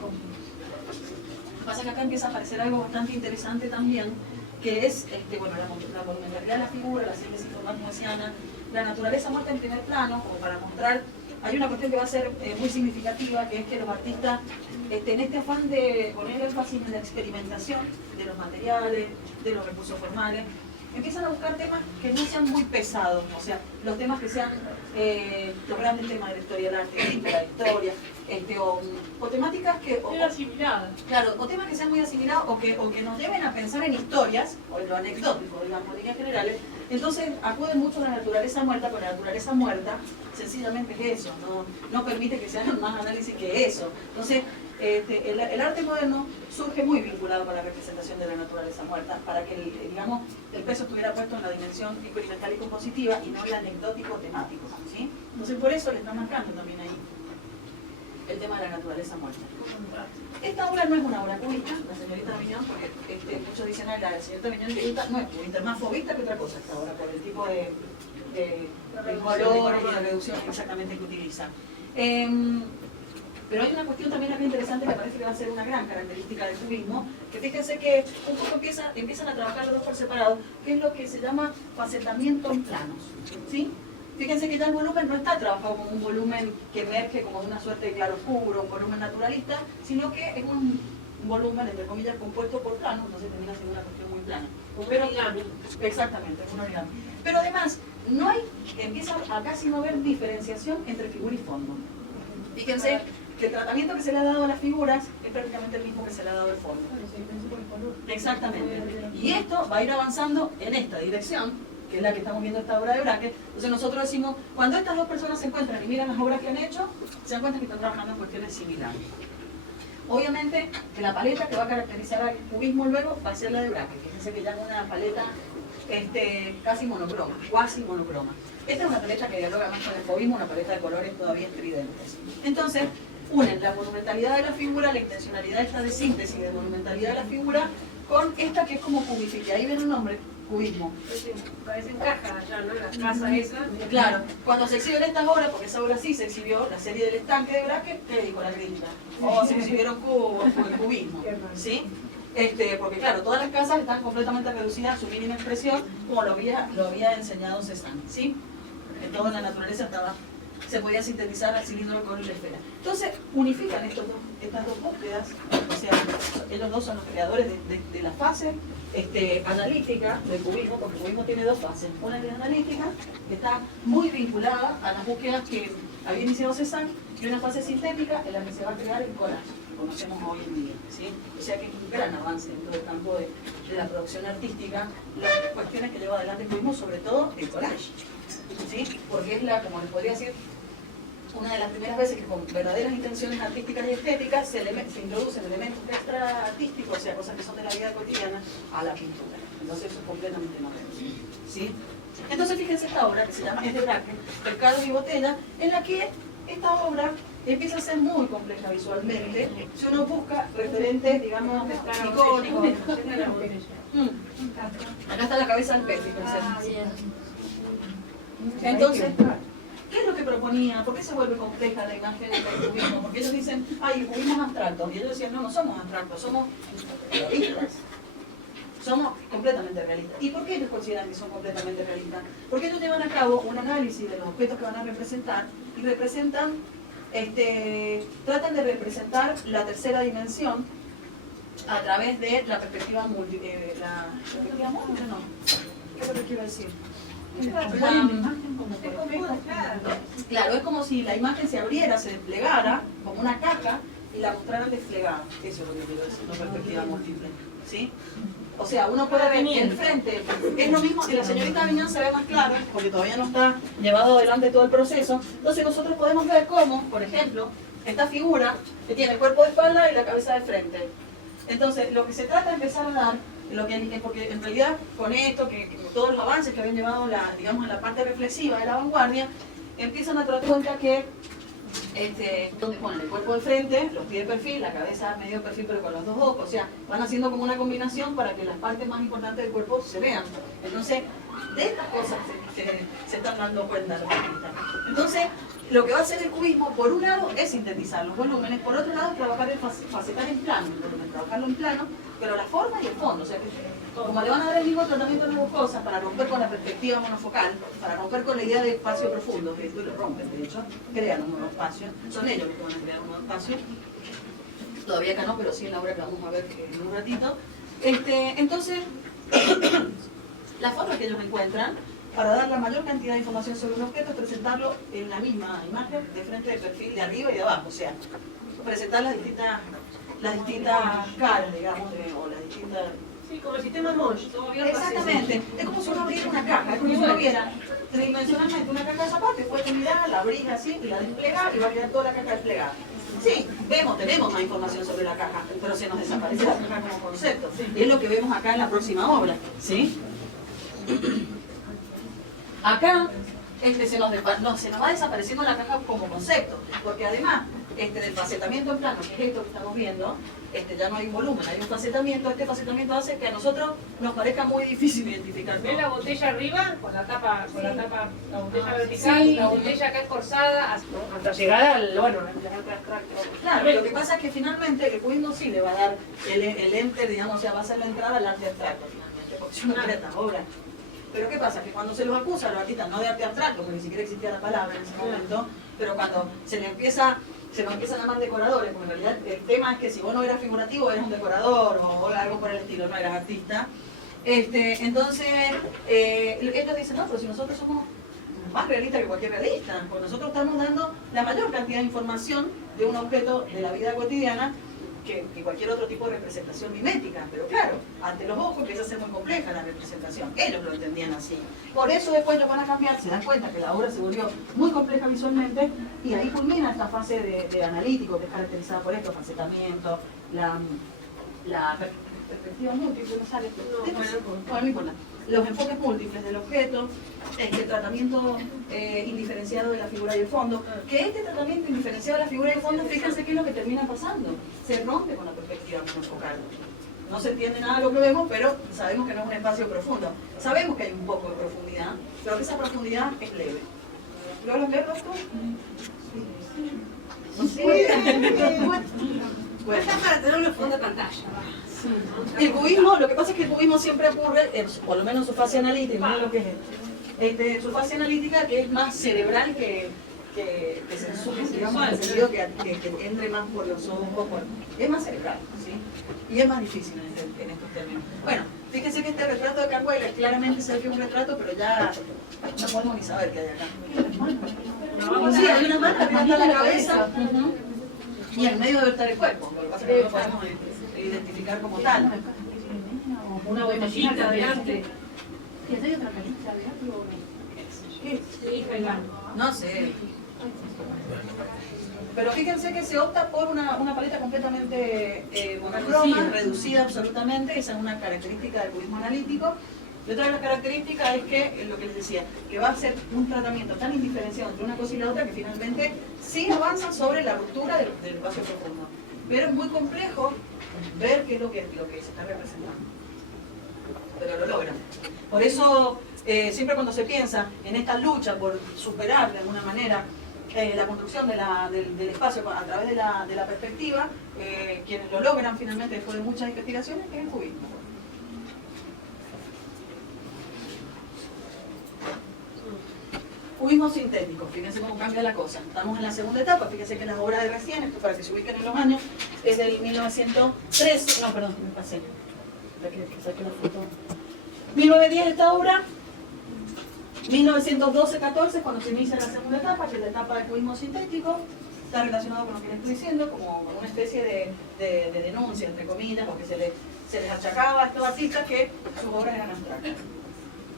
Lo que pasa es que acá empieza a aparecer algo bastante interesante también, que es bueno, la monumentalidad de la figura, la síntesis formal gaussiana, la naturaleza muerta en primer plano, como para mostrar. Hay una cuestión que va a ser muy significativa, que es que los artistas, en este afán de poner énfasis en la experimentación de los materiales, de los recursos formales, empiezan a buscar temas que no sean muy pesados, o sea, los temas que sean los grandes temas de la historia del arte, de la historia, o temáticas que... asimiladas. Claro, o temas que sean muy asimilados o que nos lleven a pensar en historias, o en lo anecdótico, digamos, en líneas generales. Entonces acuden mucho a la naturaleza muerta, porque la naturaleza muerta sencillamente es eso, no permite que se hagan más análisis que eso. Entonces, el arte moderno surge muy vinculado con la representación de la naturaleza muerta, para que el peso estuviera puesto en la dimensión experimental y compositiva y no en el anecdótico temático, ¿sí? Entonces por eso le está marcando también ahí el tema de la naturaleza muerta. Esta obra no es una obra cubista, la señorita Aviñón, porque muchos dicen, la señorita Aviñón no es cubista, es más fobista que otra cosa esta obra, por el tipo de color y de reducción exactamente que utiliza. Pero hay una cuestión también aquí interesante que parece que va a ser una gran característica del cubismo, que fíjense que un poco empiezan a trabajar los dos por separado, que es lo que se llama facetamiento en planos, ¿sí? Fíjense que ya el volumen no está trabajado como un volumen que emerge como de una suerte de claroscuro, un volumen naturalista, sino que es un volumen, entre comillas, compuesto por planos, entonces termina siendo una cuestión muy plana. Pero origami. Exactamente, es un origami. Pero además, no hay, empieza a casi no haber diferenciación entre figura y fondo. Fíjense que el tratamiento que se le ha dado a las figuras es prácticamente el mismo que se le ha dado al fondo. Exactamente. Y esto va a ir avanzando en esta dirección, que es la que estamos viendo esta obra de Braque. Entonces nosotros decimos, cuando estas dos personas se encuentran y miran las obras que han hecho, se dan cuenta que están trabajando en cuestiones similares. Obviamente que la paleta que va a caracterizar al cubismo luego va a ser la de Braque. Fíjense que ya es una paleta casi monocroma, cuasi monocroma. Esta es una paleta que dialoga más con el cubismo, una paleta de colores todavía estridentes. Entonces, unen la monumentalidad de la figura, la intencionalidad esta de síntesis de monumentalidad de la figura, con esta que es como cubifica. Ahí viene un nombre, cubismo. Parecen cajas allá, ¿no? Las casas esas. Claro, cuando se exhiben estas obras, porque esa obra sí se exhibió, la serie del estanque de Braque, ¿qué dijo la crítica? O se exhibieron cubos, o el cubismo, ¿sí? Porque claro, todas las casas están completamente reducidas a su mínima expresión, como lo había enseñado Cézanne, ¿sí? En toda la naturaleza se podía sintetizar al cilindro, el coro y la esfera. Entonces, unifican estas dos búsquedas, o sea, ellos dos son los creadores de la fase analítica del cubismo, porque el cubismo tiene dos fases. Una es la analítica, que está muy vinculada a las búsquedas que había iniciado Cézanne, y una fase sintética en la que se va a crear el collage, que conocemos hoy en día, ¿sí? O sea que es un gran avance dentro del campo de la producción artística, las cuestiones que lleva adelante el cubismo, sobre todo el collage, ¿sí? Porque es como les podría decir, una de las primeras veces que con verdaderas intenciones artísticas y estéticas se introducen elementos extra artísticos, o sea, cosas que son de la vida cotidiana, a la pintura. Entonces eso es completamente nuevo, ¿sí? Entonces fíjense esta obra que se llama Es de Braque, Pescado y Botella, en la que esta obra empieza a ser muy compleja visualmente si uno busca referentes, digamos, icónicos. Acá está la cabeza del pez, fíjense. Entonces, ¿qué es lo que proponía? ¿Por qué se vuelve compleja la imagen del cubismo? Porque ellos dicen, ay, el cubismo es abstracto. Y ellos decían, no somos abstractos, somos realistas. Somos completamente realistas. ¿Y por qué ellos consideran que son completamente realistas? Porque ellos llevan a cabo un análisis de los objetos que van a representar y representan, tratan de representar la tercera dimensión a través de la perspectiva múltiple. ¿Perspectiva múltiple? No. ¿Qué es lo que quiero decir? Claro, es como si la imagen se abriera, se desplegara como una caja y la mostraran desplegada. Eso es lo que quiero decir, no perspectiva múltiple, ¿sí? O sea, uno puede ver el frente, es lo mismo, en la señorita Aviñón se ve más claro, porque todavía no está llevado adelante todo el proceso. Entonces nosotros podemos ver cómo, por ejemplo, esta figura que tiene el cuerpo de espalda y la cabeza de frente. Entonces, lo que se trata de empezar a dar, porque en realidad con esto, que todos los avances que habían llevado digamos, a la parte reflexiva de la vanguardia, empiezan a tratar cuenta que donde ponen el cuerpo de frente, los pies de perfil, la cabeza medio de perfil pero con los dos ojos, o sea, van haciendo como una combinación para que las partes más importantes del cuerpo se vean. Entonces, de estas cosas se están dando cuenta los artistas. Entonces, lo que va a hacer el cubismo, por un lado, es sintetizar los volúmenes, por otro lado, trabajar facetar en plano, trabajarlo en plano, pero la forma y el fondo. O sea, que como le van a dar el mismo tratamiento a las dos cosas, para romper con la perspectiva monofocal, para romper con la idea de espacio profundo, que esto lo rompen, de hecho, crean un nuevo espacio, son ellos los que van a crear un nuevo espacio. Todavía acá no, pero sí en la obra que vamos a ver en un ratito. Entonces, la forma que ellos encuentran para dar la mayor cantidad de información sobre un objeto es presentarlo en la misma imagen, de frente, de perfil, de arriba y de abajo. O sea, presentar las distintas caras, digamos, o las distintas... Sí, como el sistema Monge. Exactamente. Es como si uno abriera una caja, es como si uno viera tridimensionalmente una caja de zapatos, después te mirás, la abrís así y la desplegás y va a quedar toda la caja desplegada. Sí, tenemos más información sobre la caja, pero se nos desaparece la caja como concepto. Y es lo que vemos acá en la próxima obra, ¿sí? Acá se nos va desapareciendo la caja como concepto, porque además del facetamiento en plano, que es esto que estamos viendo, ya no hay un volumen, hay un facetamiento. Este facetamiento hace que a nosotros nos parezca muy difícil identificar ¿Ves la todo. botella arriba? Con la tapa, la botella vertical, Sí. la botella acá esforzada, hasta llegar al, bueno, al abstracto. Claro, lo que pasa es que finalmente el cubismo sí le va a dar el enter, digamos, o sea, va a ser la entrada al arte abstracto finalmente, porque si uno crea estas obras. Pero ¿qué pasa? Que cuando se los acusa a los artistas, no de arte abstracto, porque ni siquiera existía la palabra en ese momento, pero cuando se lo empiezan a llamar decoradores, porque en realidad el tema es que si vos no eras figurativo, eras un decorador o algo por el estilo, no eras artista. Entonces, ellos dicen, no, pero si nosotros somos más realistas que cualquier realista, pues nosotros estamos dando la mayor cantidad de información de un objeto de la vida cotidiana que cualquier otro tipo de representación mimética. Pero claro, ante los ojos empieza a ser muy compleja la representación. Ellos lo entendían así. Por eso después lo van a cambiar, se dan cuenta que la obra se volvió muy compleja visualmente y ahí culmina esta fase de analítico que es caracterizada por esto, facetamiento, la perspectiva múltiple, no sale. Bueno, no importa. Los enfoques múltiples del objeto, este tratamiento indiferenciado de la figura y el fondo, que este tratamiento indiferenciado de la figura y el fondo, fíjense qué es lo que termina pasando, se rompe con la perspectiva monofocal. No se entiende nada de lo que vemos, pero sabemos que no es un espacio profundo. Sabemos que hay un poco de profundidad, pero que esa profundidad es leve. ¿Logras verlo tú? No sé. Bueno. Está para tenerlo en fondo de pantalla. El cubismo, lo que pasa es que el cubismo siempre ocurre, por lo menos su fase analítica, miren lo que es su fase analítica, que es más cerebral que sensual, digamos, en el sentido que entre más por los ojos, es más cerebral, ¿sí? Y es más difícil en estos términos. Bueno, fíjense que este retrato de Canguela claramente se ve que es un retrato, pero ya no podemos ni saber qué hay acá. Sí, hay una mano que está la cabeza, y en medio debe estar el cuerpo, lo que pasa es que no lo podemos identificar como tal. Una botellita delante. ¿Y hay otra carita de otro? Sí, venga. No sé. Pero fíjense que se opta por una paleta completamente monocroma, reducida absolutamente. Esa es una característica del cubismo analítico. Y otra de las características es que, lo que les decía, que va a ser un tratamiento tan indiferenciado entre una cosa y la otra que finalmente sí avanza sobre la ruptura del espacio profundo. Pero es muy complejo ver qué es lo que se está representando. Pero lo logran. Por eso, siempre cuando se piensa en esta lucha por superar de alguna manera la construcción del espacio a través de la perspectiva, quienes lo logran finalmente después de muchas investigaciones es el cubismo. Cubismo sintético, fíjense cómo cambia la cosa. Estamos en la segunda etapa, fíjense que la obra de recién, esto para que se ubiquen en los años, es del 1903, no, perdón, me pasé. Saqué la foto. 1910 esta obra, 1912-14 cuando se inicia la segunda etapa, que es la etapa del cubismo sintético, está relacionado con lo que les estoy diciendo, como con una especie de denuncia, entre comillas, porque se les achacaba a estos artistas que sus obras eran abstractas.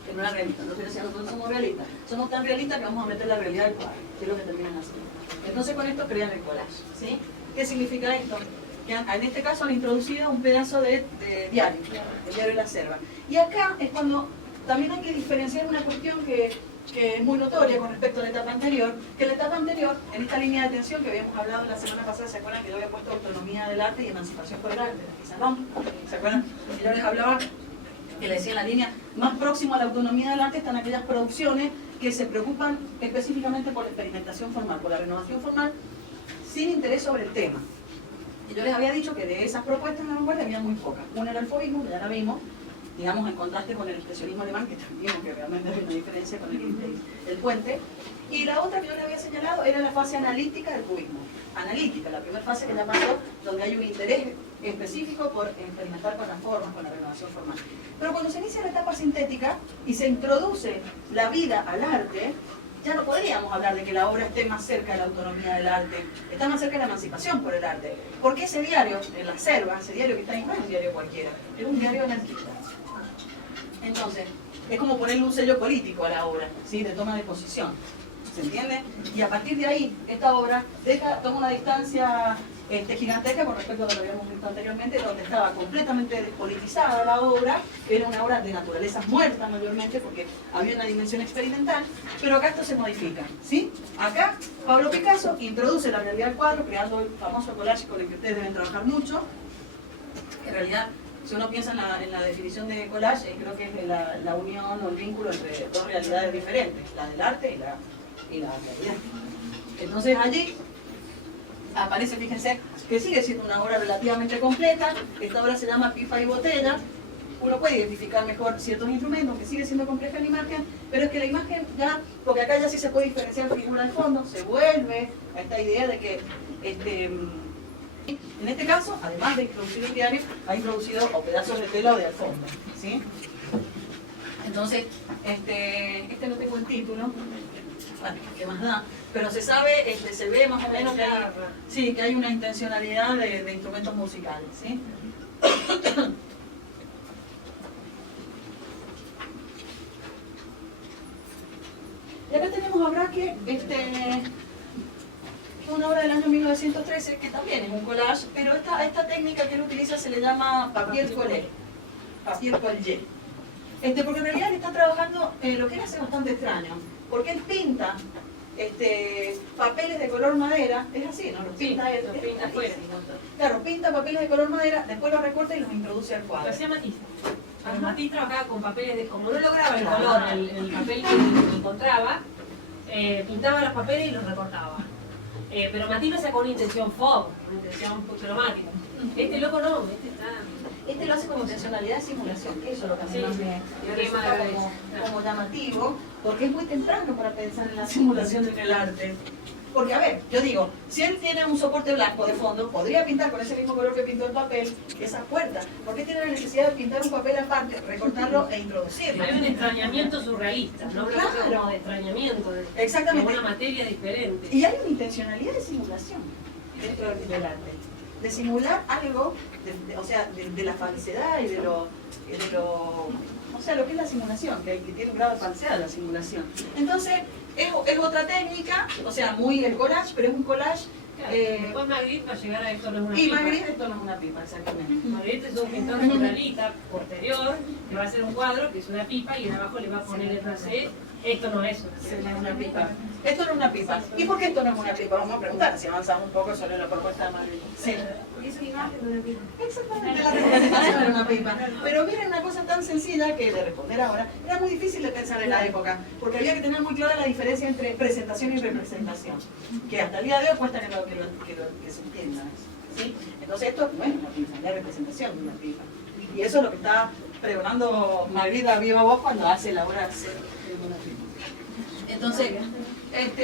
Que no era realista, entonces decían, nosotros somos realistas, somos tan realistas que vamos a meter la realidad al cuadro, que es lo que terminan haciendo. Entonces con esto crean el collage, ¿sí? ¿Qué significa esto? Que en este caso han introducido un pedazo de diario, el diario de la selva. Y acá es cuando también hay que diferenciar una cuestión que es muy notoria con respecto a la etapa anterior, que la etapa anterior, en esta línea de atención que habíamos hablado la semana pasada, ¿se acuerdan que yo había puesto autonomía del arte y emancipación por el arte? ¿Se acuerdan? Y yo les hablaba que le decía en la línea, más próximo a la autonomía del arte están aquellas producciones que se preocupan específicamente por la experimentación formal, por la renovación formal, sin interés sobre el tema. Y yo les había dicho que de esas propuestas en la vanguardia había muy pocas. Una era el fauvismo, que ya la vimos, digamos en contraste con el expresionismo alemán, que también que realmente hay una diferencia con el puente. Y la otra que yo les había señalado era la fase analítica del cubismo. Analítica, la primera fase que ya pasó, donde hay un interés específico por experimentar con las formas, con la renovación formal. Pero cuando se inicia la etapa sintética y se introduce la vida al arte, ya no podríamos hablar de que la obra esté más cerca de la autonomía del arte, está más cerca de la emancipación por el arte. Porque ese diario, en la selva, ese diario que está ahí, no es un diario cualquiera, es un diario anarquista. Entonces, es como ponerle un sello político a la obra, ¿sí? De toma de posición. ¿Se entiende? Y a partir de ahí, esta obra toma una distancia gigantesca con respecto a lo que habíamos visto anteriormente, donde estaba completamente despolitizada la obra, era una obra de naturaleza muerta mayormente, porque había una dimensión experimental, pero acá esto se modifica, ¿sí? Acá, Pablo Picasso introduce la realidad al cuadro, creando el famoso collage con el que ustedes deben trabajar mucho, que en realidad, si uno piensa en la definición de collage, creo que es la unión o el vínculo entre dos realidades diferentes, la del arte y la realidad. Entonces allí aparece, fíjense, que sigue siendo una obra relativamente completa. Esta obra se llama Pipa y Botella. Uno puede identificar mejor ciertos instrumentos, que sigue siendo compleja la imagen, pero es que la imagen ya, porque acá ya sí se puede diferenciar figura de fondo, se vuelve a esta idea de que, en este caso, además de introducir el diario, ha introducido o pedazos de tela o de alfombra, ¿sí? Entonces, este no tengo el título, bueno, ¿qué más da? Pero se sabe, se ve más o menos que hay, sí, que hay una intencionalidad de instrumentos musicales, ¿sí? Y acá tenemos a Braque, una obra del año 1913, que también es un collage, pero esta técnica que él utiliza se le llama papier collé, porque en realidad él está trabajando lo que él hace bastante extraño, porque él pinta papeles de color madera, es así, ¿no? Los pinta, los pinta afuera. Claro, pinta papeles de color madera, después los recorta y los introduce al Lo cuadro. hacía Matisse. Matisse trabajaba con papeles, como no lograba el color, el papel que encontraba, pintaba los papeles y los recortaba. Pero Matisse lo hacía con una intención fog, una intención cromática. Este loco no, Este lo hace con intencionalidad de simulación, que eso es lo que a mí Sí, más sí. me resulta como llamativo, porque es muy temprano para pensar en la simulación en el arte. Porque, a ver, yo digo, si él tiene un soporte blanco de fondo, podría pintar con ese mismo color que pintó el papel esa puerta. ¿Por qué tiene la necesidad de pintar un papel aparte, recortarlo e introducirlo? hay un extrañamiento surrealista, ¿no? Claro. Como de extrañamiento, de Exactamente. una materia diferente. Y hay una intencionalidad de simulación dentro del arte. De simular algo, o sea, de la falsedad y de lo, o sea, lo que es la simulación, que tiene un grado de falsedad la simulación. Entonces, es otra técnica, o sea, muy el collage, pero es un collage. Claro, después Magritte va a llegar a esto no es una Y pipa. Magritte esto no es una pipa, exactamente. Magritte es un pintor surrealista posterior que va a hacer un cuadro que es una pipa y abajo le va a poner el frase, esto no es Una pipa. Esto no es una pipa. ¿Y por qué esto no es una pipa? Vamos a preguntar si avanzamos un poco sobre la propuesta de Magritte. Sí. Porque es una imagen de una pipa. Exactamente, la representación era una pipa. Pero miren una cosa tan sencilla que de responder ahora, era muy difícil de pensar en la época, porque había que tener muy clara la diferencia entre presentación y representación, que hasta el día de hoy cuesta que se entienda eso, ¿sí? Entonces esto no es una pipa, es la representación de una pipa. Y eso es lo que está pregonando Magritte a viva voz cuando hace la obra de una pipa. Entonces,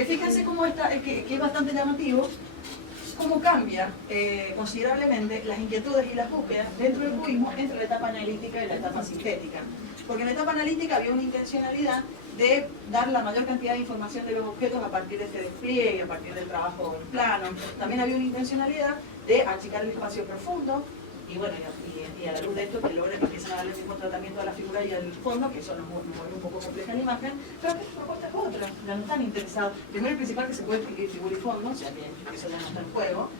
fíjense cómo está, que es bastante llamativo, cómo cambia considerablemente las inquietudes y las búsquedas dentro del cubismo entre la etapa analítica y la etapa sintética. Porque en la etapa analítica había una intencionalidad de dar la mayor cantidad de información de los objetos a partir de este despliegue, a partir del trabajo en plano. También había una intencionalidad de achicar el espacio profundo, y bueno, y a la luz de esto que logren que empiezan a darle el mismo tratamiento a la figura y al fondo, que eso nos vuelve un poco compleja la imagen, pero aquí la propuesta es otra, ya no están interesados. Primero y principal que se puede escribir figura y fondo, o sea que eso ya no está en juego.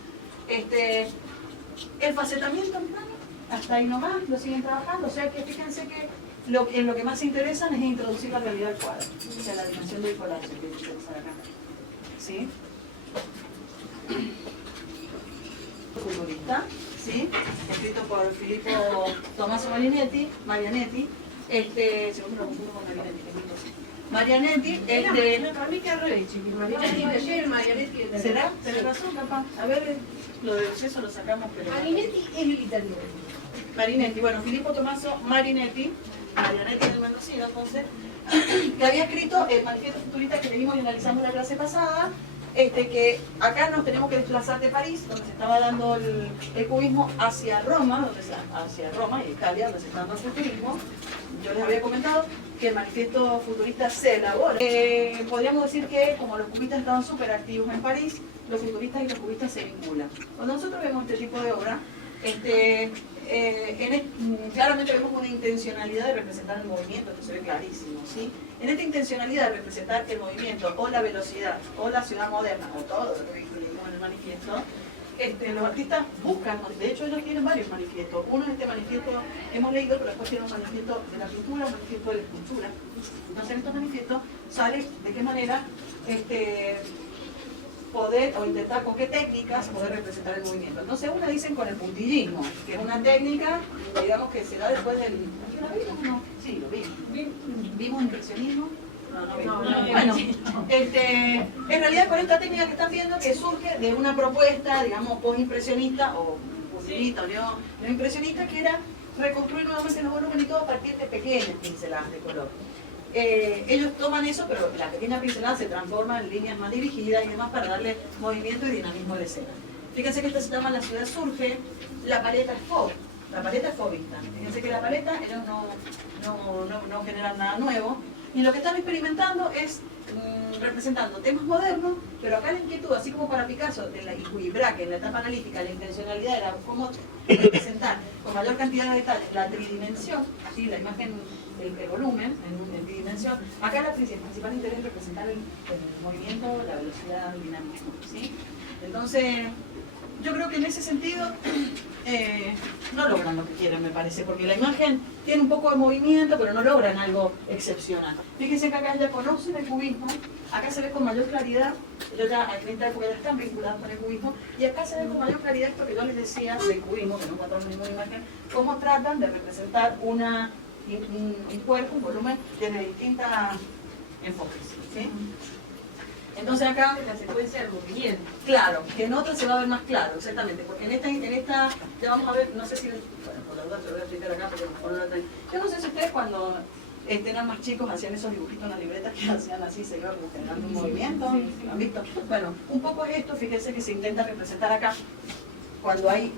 El facetamiento en plano, hasta ahí nomás, lo siguen trabajando, o sea que fíjense que en lo que más se interesan es introducir la realidad del cuadro, o sea la dimensión del collage que se interesa acá. ¿Sí? Futurista, ¿sí? Escrito por Filippo Tommaso Marianetti, según lo confundo con Marianetti, Para mí que al revés, chiquis. Marianetti de ayer, Marianetti de ¿será? Tenés razón, capaz. A ver, lo del exceso lo sacamos, pero... Marianetti es el italiano. Marinetti, bueno, Filippo Tommaso Marianetti del mendocino, entonces, que había escrito el manifiesto futurista que leímos y analizamos la clase pasada, que acá nos tenemos que desplazar de París, donde se estaba dando el cubismo, hacia Roma, y Italia, donde se está dando el futurismo. Yo les había comentado que el manifiesto futurista se elabora. Podríamos decir que, como los cubistas estaban súper activos en París, los futuristas y los cubistas se vinculan. Cuando nosotros vemos este tipo de obra, claramente vemos una intencionalidad de representar el movimiento, esto se ve clarísimo, ¿sí? En esta intencionalidad de representar el movimiento, o la velocidad, o la ciudad moderna, o todo lo que incluimos en el manifiesto, los artistas buscan, de hecho ellos tienen varios manifiestos. Uno es este manifiesto que hemos leído, pero después tiene un manifiesto de la pintura, un manifiesto de la escultura. Entonces en estos manifiestos sale de qué manera poder, o intentar con qué técnicas poder representar el movimiento. Entonces una dicen con el puntillismo, que es una técnica, digamos, que se da después del... ¿La vimos o no? Sí, lo vimos. ¿Vimos impresionismo? No vimos. Bueno, en realidad con esta técnica que están viendo, que surge de una propuesta, digamos, post-impresionista, o futurista, o neoimpresionista, que era reconstruir nuevamente los volúmenes y todo a partir de pequeñas pinceladas de color. Ellos toman eso, pero la pequeña pincelada se transforma en líneas más dirigidas y demás para darle movimiento y dinamismo a la escena. Fíjense que esta se llama La ciudad surge, la paleta es Fauve. La paleta es fauvista. Fíjense que la paleta, ellos no generan nada nuevo. Y lo que están experimentando es representando temas modernos, pero acá la inquietud, así como para Picasso, y Braque en la etapa analítica, la intencionalidad era cómo representar con mayor cantidad de detalles la tridimensión, ¿sí? La imagen, el volumen en tridimensión. Acá el principal interés es representar el movimiento, la velocidad, el dinamismo, ¿sí? Entonces, yo creo que en ese sentido no logran lo que quieren, me parece, porque la imagen tiene un poco de movimiento, pero no logran algo excepcional. Fíjense que acá ya conocen el cubismo, acá se ve con mayor claridad, yo ya en esta época ya están vinculados con el cubismo, y acá se ve con mayor claridad esto que yo les decía del cubismo, que no encontramos ninguna imagen, cómo tratan de representar un cuerpo, un volumen, desde distintos enfoques, ¿sí? Entonces acá, La secuencia del movimiento. claro, que en otra se va a ver más claro, exactamente, porque en esta ya vamos a ver, no sé si, bueno, por la duda se lo voy a explicar acá porque mejor no la tengo. Yo no sé si ustedes cuando eran más chicos hacían esos dibujitos en las libretas que hacían así, se iba como generando un movimiento, ¿lo han visto? Bueno, un poco es esto, fíjense que se intenta representar acá, cuando hay,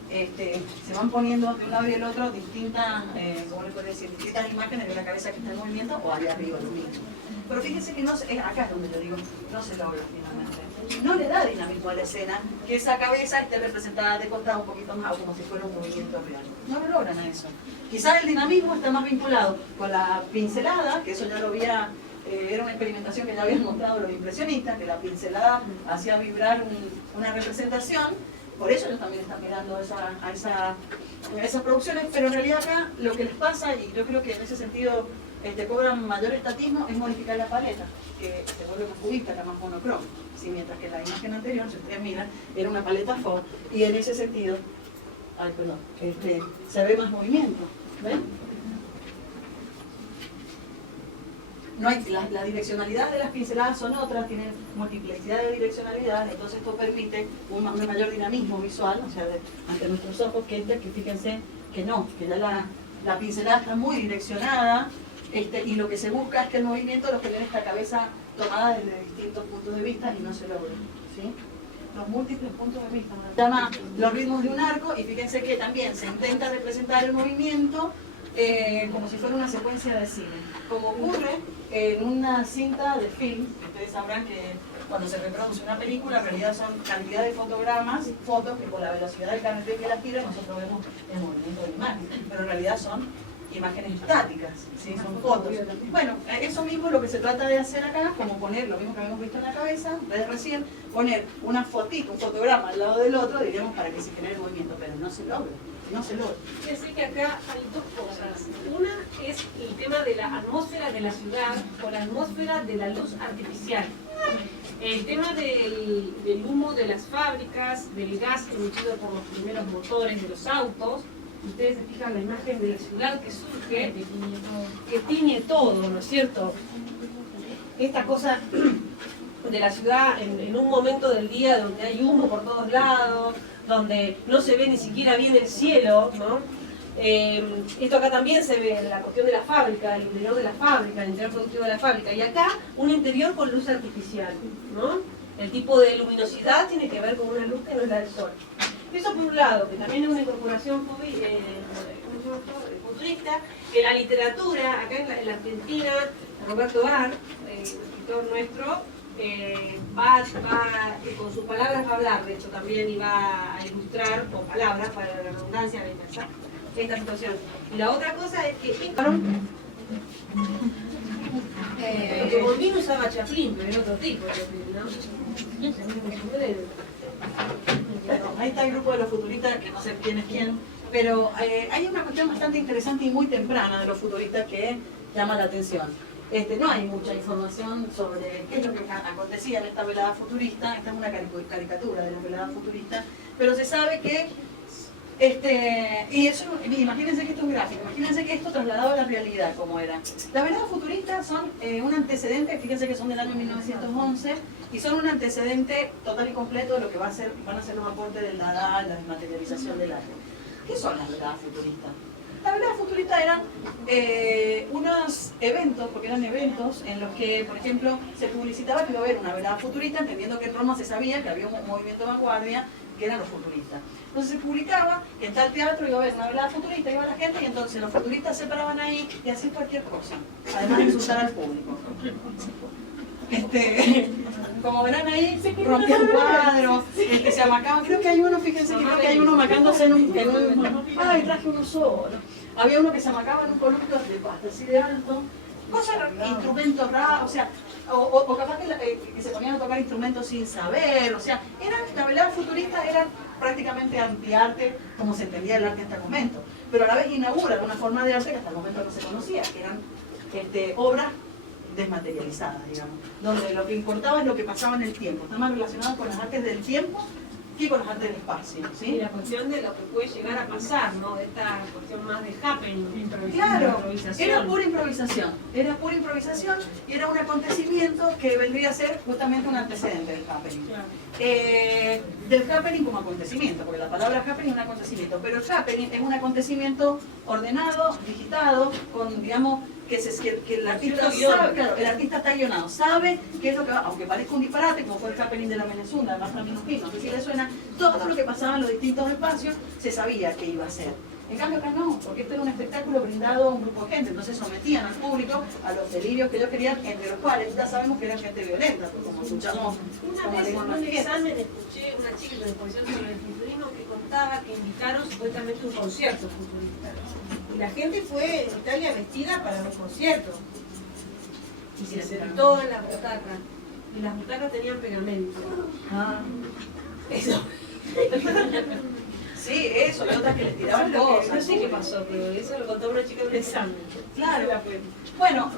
se van poniendo de un lado y del otro distintas, ¿cómo les puedo decir? Distintas imágenes de la cabeza que está en movimiento o allá arriba lo mismo. Pero fíjense que no, acá es donde yo digo, no se logra finalmente. No le da dinamismo a la escena que esa cabeza esté representada de costado un poquito más o como si fuera un movimiento real. No lo logran a eso. Quizás el dinamismo está más vinculado con la pincelada, que eso ya lo había, era una experimentación que ya habían mostrado los impresionistas, que la pincelada hacía vibrar una representación. Por eso ellos también están mirando a esas producciones, pero en realidad acá lo que les pasa, y yo creo que en ese sentido cobran mayor estatismo, es modificar la paleta, que se vuelve más cubista, la más monocroma. ¿Sí? Mientras que la imagen anterior, si ustedes miran, era una paleta Fauve, y en ese sentido, se ve más movimiento. ¿Ven? No hay, la direccionalidad de las pinceladas son otras, tienen multiplicidad de direccionalidad, entonces esto permite un mayor dinamismo visual, o sea, ante nuestros ojos, que fíjense que no, que ya la pincelada está muy direccionada, y lo que se busca es que el movimiento lo genere esta cabeza tomada desde distintos puntos de vista y no se logra, ¿sí? Los múltiples puntos de vista. Se llama los ritmos de un arco, y fíjense que también se intenta representar el movimiento como si fuera una secuencia de cine. Como ocurre en una cinta de film, ustedes sabrán que cuando se reproduce una película, en realidad son cantidad de fotogramas, fotos que por la velocidad del carrete que las tira nosotros vemos el movimiento de la imagen, pero en realidad son imágenes estáticas, ¿sí? Son fotos. Bueno, eso mismo es lo que se trata de hacer acá, como poner lo mismo que habíamos visto en la cabeza, desde recién, poner una fotito, un fotograma al lado del otro, diríamos, para que se genere movimiento, pero no se logra. No se logra. Fíjense que acá hay dos cosas. Una es el tema de la atmósfera de la ciudad o la atmósfera de la luz artificial. El tema del humo de las fábricas, del gas emitido por los primeros motores de los autos. Ustedes se fijan la imagen de la ciudad que surge, que tiñe todo, ¿no es cierto? Esta cosa de la ciudad en un momento del día donde hay humo por todos lados, donde no se ve ni siquiera bien el cielo, ¿no? Esto acá también se ve, la cuestión de la fábrica, el interior de la fábrica, el interior productivo de la fábrica, y acá un interior con luz artificial, ¿no? El tipo de luminosidad tiene que ver con una luz que no es la del sol. Eso por un lado, que también es una incorporación futurista, que la literatura, acá en la Argentina, Roberto Ar, el escritor nuestro, con sus palabras va a hablar de esto también y va a ilustrar con palabras, para la redundancia, esta situación. Y la otra cosa es que porque Boldini usaba Chaplin, pero era otro tipo de Chaplin, ¿no? Ahí está el grupo de los futuristas, que no sé quién es quién, pero hay una cuestión bastante interesante y muy temprana de los futuristas que llama la atención. no hay mucha información sobre qué es lo que acontecía en esta velada futurista. Esta es una caricatura de la velada futurista, pero se sabe que y eso, imagínense que esto es un gráfico, imagínense que esto trasladado a la realidad, como era. Las veladas futuristas son un antecedente, fíjense que son del año 1911, y son un antecedente total y completo de lo que van a ser los aportes del Dada, la desmaterialización del arte. ¿Qué son las veladas futuristas? Las veladas futuristas eran unos eventos, porque eran eventos en los que, por ejemplo, se publicitaba que iba a haber una velada futurista, entendiendo que en Roma se sabía que había un movimiento de vanguardia, que eran los futuristas. Entonces se publicaba que en tal teatro iba a haber una velada futurista, iba la gente, y entonces los futuristas se paraban ahí y hacían cualquier cosa, además de insultar al público. Como verán ahí, rompían cuadros, se amacaban. Creo que hay uno, fíjense que creo que hay uno amacándose en un ay, traje uno solo. Había uno que se amacaba en un columpio de así de alto. Cosas, instrumentos raros, o sea, o capaz que se ponían a tocar instrumentos sin saber, o sea, la velada futurista era prácticamente antiarte como se entendía el arte hasta el momento, pero a la vez inauguran una forma de arte que hasta el momento no se conocía, que eran obras desmaterializadas, digamos, donde lo que importaba es lo que pasaba en el tiempo, está más relacionado con las artes del tiempo que con las artes del espacio, ¿sí? Y la cuestión de lo que puede llegar a pasar, ¿no? De esta cuestión más de happening, Claro, improvisación. era pura improvisación y era un acontecimiento que vendría a ser justamente un antecedente del happening. Claro. Del happening como acontecimiento, porque la palabra happening es un acontecimiento, pero el happening es un acontecimiento ordenado, digitado, con, digamos, que el artista sabe, claro, el artista está guionado, sabe qué es lo que va, aunque parezca un disparate, como fue el happening de la Menezunda, de Marta Minujín, no sé si le suena, todo lo que pasaba en los distintos espacios se sabía que iba a ser. En cambio acá no, porque esto era un espectáculo brindado a un grupo de gente, entonces sometían al público a los delirios que ellos querían, entre los cuales ya sabemos que eran gente violenta, pues como escuchamos. Una vez en un examen escuché una chica de exposición sobre el futurismo que contaba que invitaron supuestamente un concierto futurista. Y la gente fue en Italia vestida para los conciertos. Y se sentó en las butacas. Y las butacas tenían pegamento. Ah. Eso. Sí, eso, y otras que les tiraban cosas. No sé qué pasó, pero eso lo contó una chica de un examen. Claro. Bueno,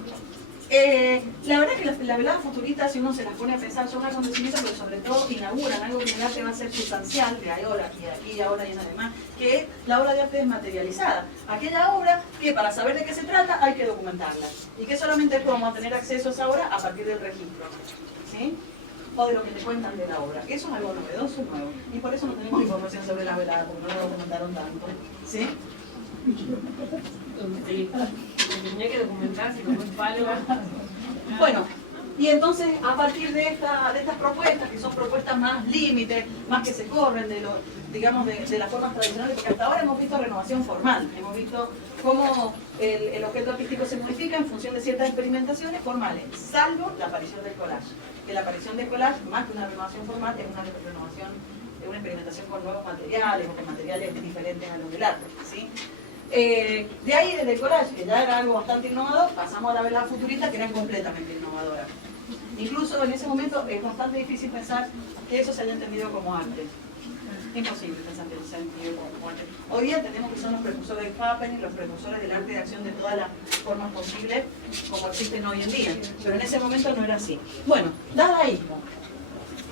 la verdad es que la velada futurista, si uno se las pone a pensar, son un acontecimiento, pero sobre todo inauguran algo que en el arte va a ser sustancial, de ahora y aquí y ahora y en además, que es la obra de arte desmaterializada. Aquella obra que para saber de qué se trata hay que documentarla. Y que solamente podemos tener acceso a esa obra a partir del registro. ¿Sí? O de lo que te cuentan de la obra. Eso es algo novedoso, nuevo. Y por eso no tenemos información sobre la velada, porque no la documentaron tanto. ¿Sí? Tenía que documentarse como un palo. Bueno, y entonces a partir de estas propuestas, que son propuestas más límites, más que se corren de digamos de las formas tradicionales, porque hasta ahora hemos visto renovación formal, hemos visto cómo el objeto artístico se modifica en función de ciertas experimentaciones formales, salvo la aparición del collage. Que la aparición del collage, más que una renovación formal, es una renovación, es una experimentación con nuevos materiales o con materiales diferentes a los del arte, ¿sí? De ahí, desde el collage, que ya era algo bastante innovador, pasamos a la velada futurista, que era completamente innovadora. Incluso en ese momento es bastante difícil pensar que eso se haya entendido como arte. Imposible pensar que se haya entendido como arte. Hoy día entendemos que son los precursores del happening, los precursores del arte de acción de todas las formas posibles, como existen hoy en día. Pero en ese momento no era así. Bueno, dadaísmo.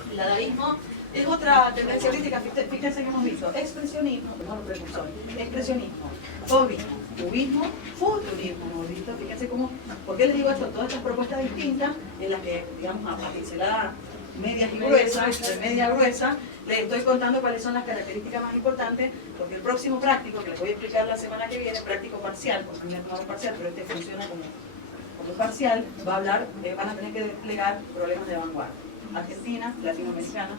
El dadaísmo es otra tendencia artística, fíjense que hemos visto expresionismo, no precursor, expresionismo, cubismo, futurismo, hemos visto, fíjense cómo, ¿por qué les digo esto? Todas estas propuestas distintas, en las que, digamos, a pinceladas medias y gruesas, de media gruesa, les estoy contando cuáles son las características más importantes, porque el próximo práctico, que les voy a explicar la semana que viene, práctico parcial, porque no voy a tomar un parcial, pero este funciona como parcial, va a hablar, van a tener que desplegar problemas de vanguardia. Argentina, latinoamericana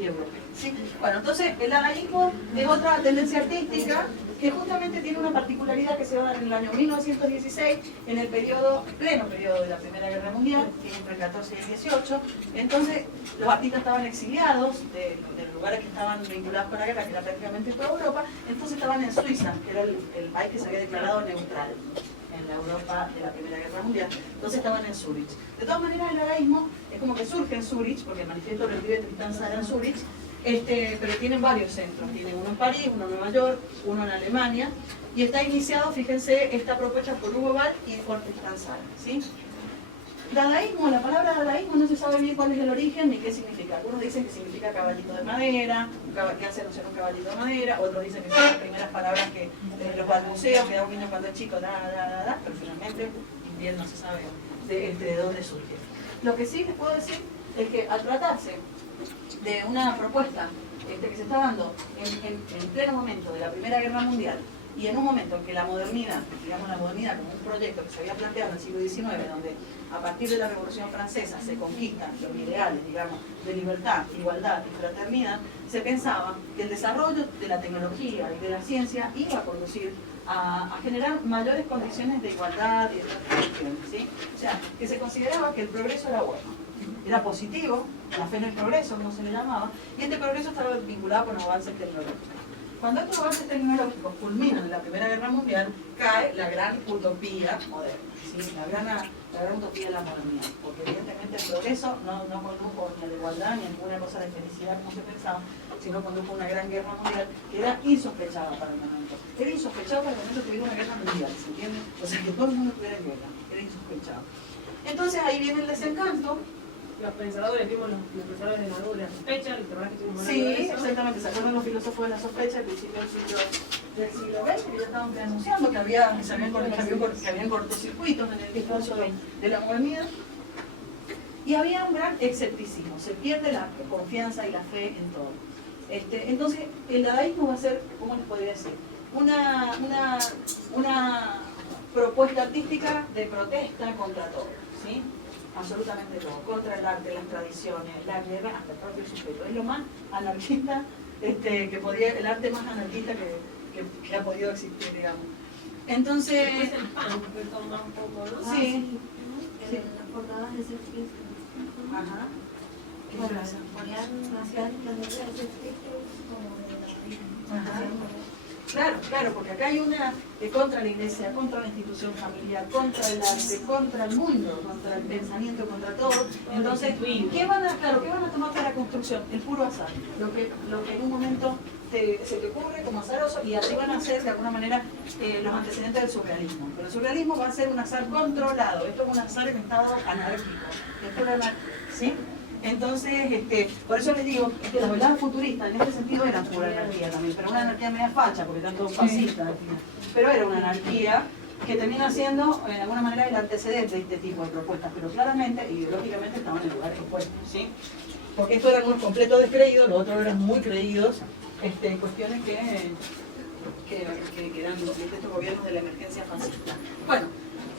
y Europa. ¿Sí? Bueno, entonces el dadaísmo es otra tendencia artística que justamente tiene una particularidad que se va a dar en el año 1916, en el pleno periodo de la Primera Guerra Mundial, que es entre el 14 y el 18. Entonces los artistas estaban exiliados de los lugares que estaban vinculados con la guerra, que era prácticamente toda Europa, entonces estaban en Suiza, que era el país que se había declarado neutral en la Europa de la Primera Guerra Mundial. Entonces estaban en Zúrich. De todas maneras, el dadaísmo es como que surge en Zúrich, porque el manifiesto lo escribe Tristan Tzara en Zúrich, pero tienen varios centros. Tienen uno en París, uno en Nueva York, uno en Alemania. Y está iniciado, fíjense, esta propuesta por Hugo Ball y por Tristan Tzara, ¿sí? Dadaísmo, la palabra dadaísmo no se sabe bien cuál es el origen ni qué significa. Algunos dicen que significa caballito de madera, que hace alusión a un caballito de madera, otros dicen que son las primeras palabras que los balbuceos que da un niño cuando es chico, pero finalmente bien no se sabe de dónde surge. Lo que sí les puedo decir es que al tratarse de una propuesta que se está dando en pleno momento de la Primera Guerra Mundial, y en un momento en que la modernidad, digamos la modernidad como un proyecto que se había planteado en el siglo XIX, donde a partir de la Revolución Francesa se conquistan los ideales, digamos, de libertad, igualdad y fraternidad, se pensaba que el desarrollo de la tecnología y de la ciencia iba a conducir a generar mayores condiciones de igualdad y de otras cuestiones, ¿sí? O sea, que se consideraba que el progreso era bueno, era positivo, la fe en el progreso, como se le llamaba, y este progreso estaba vinculado con avances tecnológicos. Cuando estos avances tecnológicos culminan en la Primera Guerra Mundial, cae la gran utopía moderna, ¿sí? la gran utopía de la modernidad, porque evidentemente el progreso no condujo ni a la igualdad ni a ninguna cosa de felicidad como se pensaba, sino condujo a una gran guerra mundial que era insospechada para el momento. Era insospechado para el momento que hubiera una guerra mundial, ¿se entiende? O sea, que todo el mundo estuviera en guerra, era insospechado. Entonces ahí viene el desencanto. Los pensadores, vimos los pensadores de la sospecha, el trabajo que tuvimos. Sí, exactamente, se acuerdan los filósofos de la sospecha al principio del siglo XX, que ya estaban anunciando que habían cortocircuitos en el discurso de la modernidad. Y había un gran escepticismo, se pierde la confianza y la fe en todo. Entonces, el dadaísmo va a ser, ¿cómo les podría decir? Una propuesta artística de protesta contra todo, ¿sí? Absolutamente todo, contra el arte, las tradiciones, la guerra, hasta el propio sujeto. Es lo más anarquista, el arte más anarquista que ha podido existir, digamos. Entonces... Después el punk, que toma un poco, ¿no? Sí. Sí. Las portadas de Sex Pistols. Ajá. Bueno, ponían hacían las letras de Sex Pistols como de la Ajá. Claro, porque acá hay una contra la iglesia, contra la institución familiar, contra el arte, contra el mundo, contra el pensamiento, contra todo. Entonces, ¿qué van a tomar para la construcción? El puro azar. Lo que en un momento se te ocurre como azaroso, y así van a ser de alguna manera los antecedentes del surrealismo. Pero el surrealismo va a ser un azar controlado. Esto es un azar en estado anárquico. Es pura anarquía, ¿sí? Entonces, por eso les digo que las veladas futuristas en este sentido eran pura anarquía también, pero una anarquía media facha, porque eran todos fascistas al final. Pero era una anarquía que termina siendo, de alguna manera, el antecedente de este tipo de propuestas, pero claramente, ideológicamente, estaban en lugares opuestos, ¿sí? Porque estos eran unos completos descreídos, los otros eran muy creídos, en cuestiones que eran de estos gobiernos de la emergencia fascista. Bueno,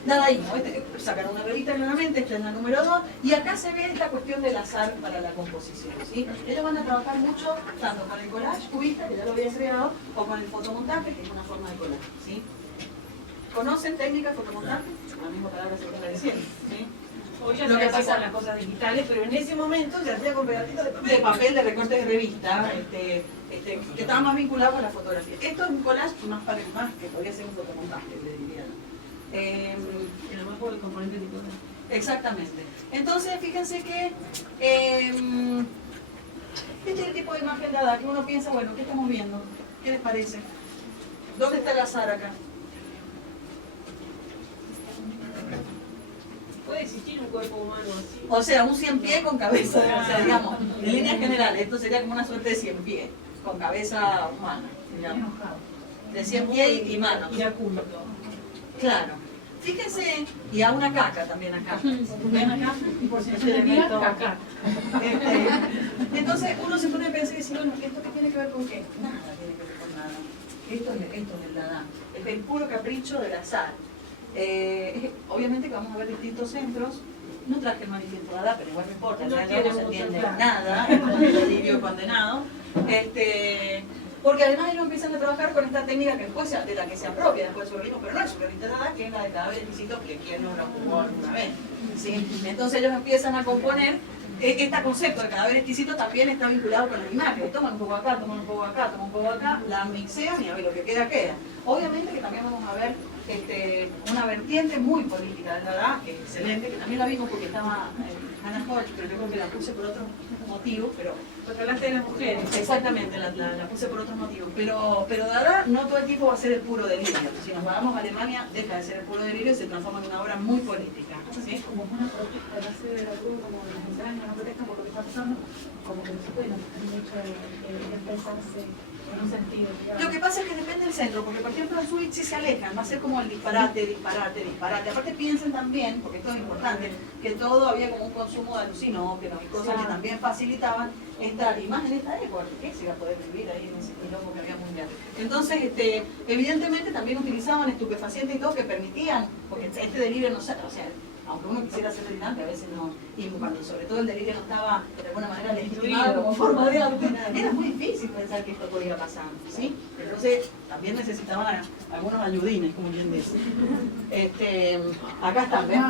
dadaísmo, sacan una revista claramente, esta es la número 2, y acá se ve esta cuestión del azar para la composición, ¿sí? Ellos van a trabajar mucho tanto con el collage cubista, que ya lo habían creado, o con el fotomontaje, que es una forma de collage, ¿sí? ¿Conocen técnicas de fotomontaje? La misma palabra se está diciendo, ¿sí? Hoy ya Lo que se pasa- con las cosas digitales, pero en ese momento se hacía con pedacitos de papel. De papel, de recorte de revista, que estaba más vinculado con la fotografía. Esto es un collage más que podría ser un fotomontaje, le diría. Y además por el componente tipo de... Exactamente. Entonces, fíjense que este es el tipo de imagen dada que uno piensa, bueno, ¿qué estamos viendo? ¿Qué les parece? ¿Dónde está el azar acá? ¿Puede existir un cuerpo humano así? O sea, un 100 pies con cabeza, o sea, digamos, en líneas generales, esto sería como una suerte de 100 pies, con cabeza humana, digamos. De 100 pies y manos. Iracundo. Claro. Fíjense, y a una caca también acá. ¿Ven acá? Y por si no Este se le veía, elemento. caca. Entonces uno se pone a pensar y dice, bueno, ¿esto qué tiene que ver con qué? Nada tiene que ver con nada. Esto es el Dada. Es el puro capricho del azar. Obviamente que vamos a ver distintos centros. No traje el manifiesto Dada, pero igual no importa, No ya tiene no se mucho, entiende claro. nada, es el alivio condenado. Porque además ellos empiezan a trabajar con esta técnica que después de la que se apropia después del surrealismo, pero no es surrealista nada, que es la de cadáveres exquisitos, que quien no lo jugó alguna vez. ¿Sí? Entonces ellos empiezan a componer, este concepto de cadáver exquisito también está vinculado con las imágenes. Toman un poco acá, toman un poco acá, toman un poco acá, la mixean y a ver lo que queda, queda. Obviamente que también vamos a ver una vertiente muy política, de verdad, que es excelente, que también la vimos porque estaba Hannah Hodge, pero yo creo que la puse por otros motivos, pero Porque hablaste de las mujeres. exactamente, la puse por otros motivos. Pero Dada no todo el tiempo va a ser el puro delirio. Si nos vamos a Alemania, deja de ser el puro delirio y se transforma en una obra muy política. ¿Sí? Como una protesta, la sede de la cruz, como las entrañas, una protesta por lo que está pasando, como que no se puede mucho expresarse en un sentido. Lo que pasa es que depende del centro, porque por ejemplo en Zurich sí se alejan, va a ser como el disparate. Aparte piensen también, porque esto es importante, que todo había como un consumo de alucinógenos y cosas que también facilitaban entrar, y más en esta época, porque se iba a poder vivir ahí en ese quilombo que había mundial. Entonces, evidentemente también utilizaban estupefacientes y todo que permitían, porque este delirio no se, o sea, aunque uno quisiera ser delirante, a veces no, y cuando sobre todo el delirio no estaba de alguna manera legitimado como forma de arte, era muy difícil pensar que esto podía pasar, ¿sí? Entonces también necesitaban algunos ayudines, como quien dice. Acá están, ¿ven?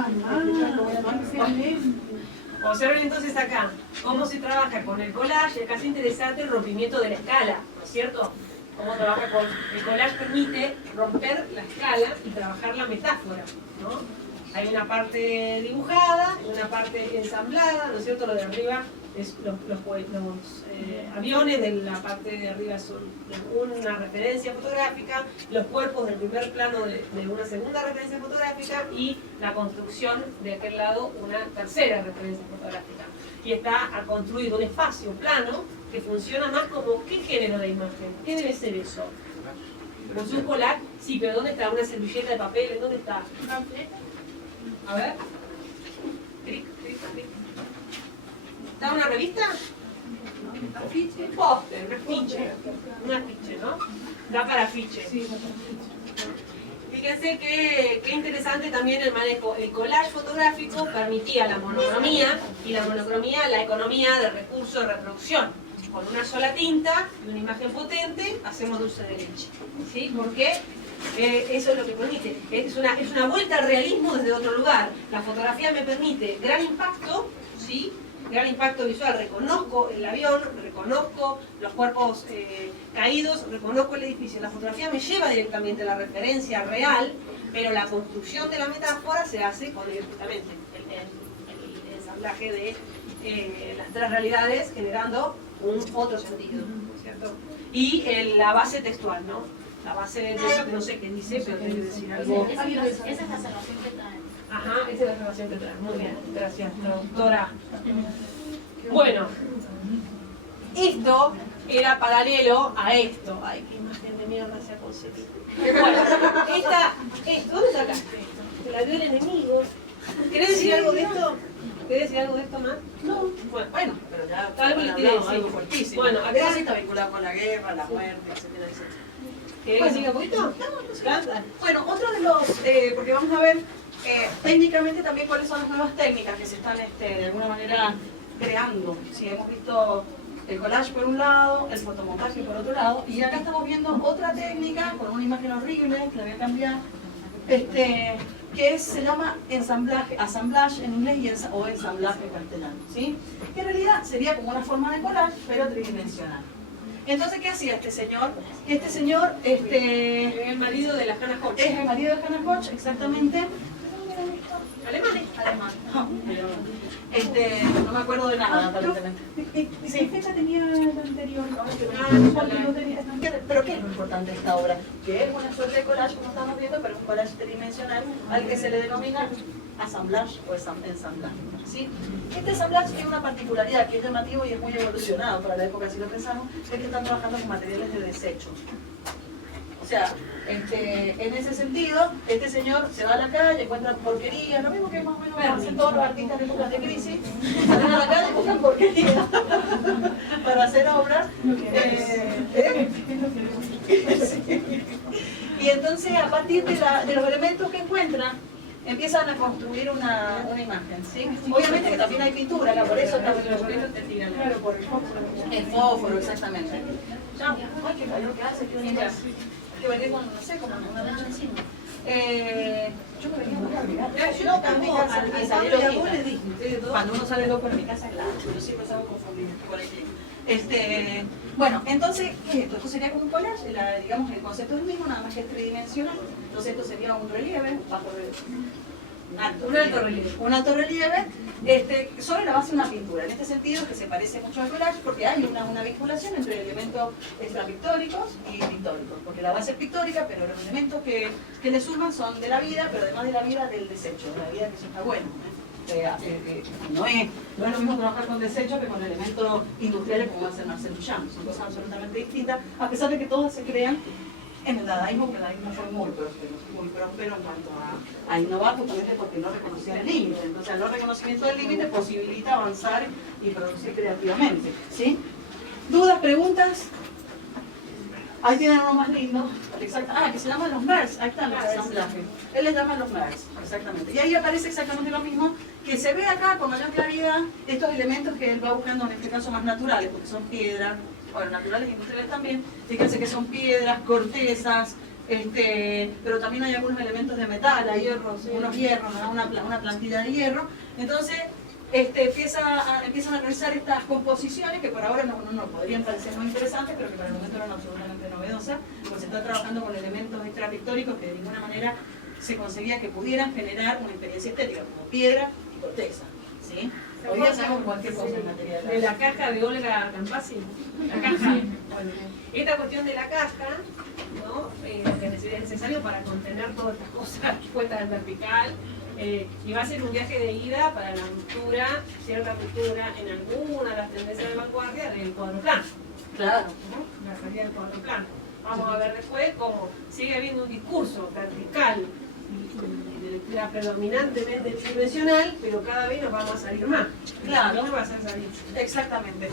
Observen entonces acá cómo se trabaja con el collage, y acá es interesante el rompimiento de la escala, ¿no es cierto? Cómo trabaja con el collage permite romper la escala y trabajar la metáfora, ¿no? Hay una parte dibujada, una parte ensamblada, ¿no es cierto? Lo de arriba es los aviones de la parte de arriba son una referencia fotográfica, los cuerpos del primer plano de una segunda referencia fotográfica y la construcción de aquel lado una tercera referencia fotográfica. Y está construido un espacio plano que funciona más como ¿qué género de imagen? ¿Qué debe ser eso? Como si un collage, sí, pero ¿dónde está? ¿Una servilleta de papel? ¿Dónde está? A ver. Clic. ¿Está una revista? ¿Afiche? Póster, un afiche, ¿no? Da para afiche. Fíjense que interesante también el manejo. El collage fotográfico permitía la monocromía, y la monocromía la economía de recursos de reproducción. Con una sola tinta y una imagen potente hacemos dulce de leche. ¿Sí? Porque eso es lo que permite. Es una vuelta al realismo desde otro lugar. La fotografía me permite gran impacto, ¿sí? Gran impacto visual. Reconozco el avión, reconozco los cuerpos caídos, reconozco el edificio. La fotografía me lleva directamente a la referencia real, pero la construcción de la metáfora se hace con justamente el ensamblaje de las tres realidades, generando un otro sentido, ¿cierto? Y la base textual, ¿no? La base de no sé qué dice, pero quiere decir algo. Esa es la salvación que trae. Ajá, esa es la salvación que trae. Muy bien, gracias, traductora. Bueno, esto era paralelo a esto. Ay, qué imagen de mierda se ha conseguido. Bueno, ¿dónde sacaste esto? Te la dio el enemigo. ¿Querés decir algo de esto? ¿Querés decir algo de esto más? No, bueno, pero ya algo le quiere decir. algo fuertísimo. Bueno, acá sí está vinculado con la guerra, la muerte, etcétera, etcétera. ¿Querés que siga un poquito? No, bueno, otro de los, porque vamos a ver técnicamente también cuáles son las nuevas técnicas que se están de alguna manera creando. Si hemos visto el collage por un lado, el fotomontaje por otro lado, y acá estamos viendo otra técnica con una imagen horrible, que la voy a cambiar, que se llama ensamblaje, assemblage en inglés o ensamblaje en castellano, ¿sí? Que en realidad sería como una forma de collage, pero tridimensional. Entonces, ¿qué hacía este señor? Este señor, Es el marido de la Hannah Hodge. es el marido de Hannah Hodge, exactamente. Alemán. Alemán. No me acuerdo de nada, aparentemente. ¿Qué fecha tenía el anterior? Pero ¿qué es lo importante de esta obra? Que es una suerte de collage, como estamos viendo, pero es un collage tridimensional al que se le denomina assemblage o ensamblaje, ¿sí? Este ensamblaje tiene una particularidad que es llamativo y es muy evolucionado para la época, si lo pensamos, es que están trabajando con materiales de desecho. O sea, en ese sentido, este señor se va a la calle, encuentra porquería, lo mismo que más o menos hacen todos los artistas de épocas de crisis, salen a la calle y buscan porquería para hacer obras. Sí. Y entonces, a partir de los elementos que encuentran, empiezan a construir una imagen, ¿sí? Obviamente que también hay pintura, acá, por eso estamos Claro, por el fósforo. el fósforo, exactamente. Ya, ay, qué calor que hace, qué bonita. Que venir con, no sé, como una mancha encima. Yo me venía muy abrigada. Yo no cambié y salí loquita. Cuando uno sale loco en mi casa es la, yo siempre salgo confundida con el clima. Bueno, entonces, ¿qué es esto? Esto sería como un collage, digamos, el concepto es el mismo, nada más que es tridimensional. Entonces esto sería un relieve, Un alto relieve. Un alto relieve sobre la base de una pintura. En este sentido, que se parece mucho al collage, porque hay una vinculación entre elementos extrapictóricos y pictóricos. Porque la base es pictórica, pero los elementos que le suman son de la vida, pero además de la vida del desecho, de la vida que eso está bueno. No es lo mismo trabajar con desechos que con elementos industriales como va a ser Marcel Duchamp. Son cosas absolutamente distintas, a pesar de que todos se crean en el dadaísmo, porque el dadaísmo fue muy próspero en cuanto a innovar, justamente porque no reconocía el límite. Entonces, el no reconocimiento del límite posibilita avanzar y producir creativamente. ¿Sí? ¿Dudas, preguntas? Ahí tienen uno más lindo. Exacto. Que se llaman los MERS. Ahí están los ensamblajes. Él les llama los MERS, exactamente. Y ahí aparece exactamente lo mismo que se ve acá con mayor claridad, estos elementos que él va buscando, en este caso más naturales, porque son piedras, bueno, naturales e industriales también. Fíjense que son piedras, cortezas, pero también hay algunos elementos de metal, hay unos hierros, ¿no? una plantilla de hierro. Entonces, empiezan a realizar estas composiciones que por ahora no podrían parecer muy interesantes, pero que para el momento eran absolutamente novedosas, porque se está trabajando con elementos extrapictóricos que de ninguna manera se conseguía que pudieran generar una experiencia estética, como piedra y corteza. ¿Sí? Hoy día hacemos cualquier cosa en materia de la caja de Olga Campasi. La caja. Bueno, esta cuestión de la caja, ¿no? Que es necesario para contener todas estas cosas puestas en vertical. Y va a ser un viaje de ida para la ruptura, cierta ruptura en alguna de las tendencias de vanguardia del cuadro plano. Claro. ¿No? La salida del cuadro plano. Vamos a ver después cómo sigue habiendo un discurso vertical de lectura predominantemente bidimensional, pero cada vez nos vamos a salir más. Claro. No va a ser salir. Exactamente.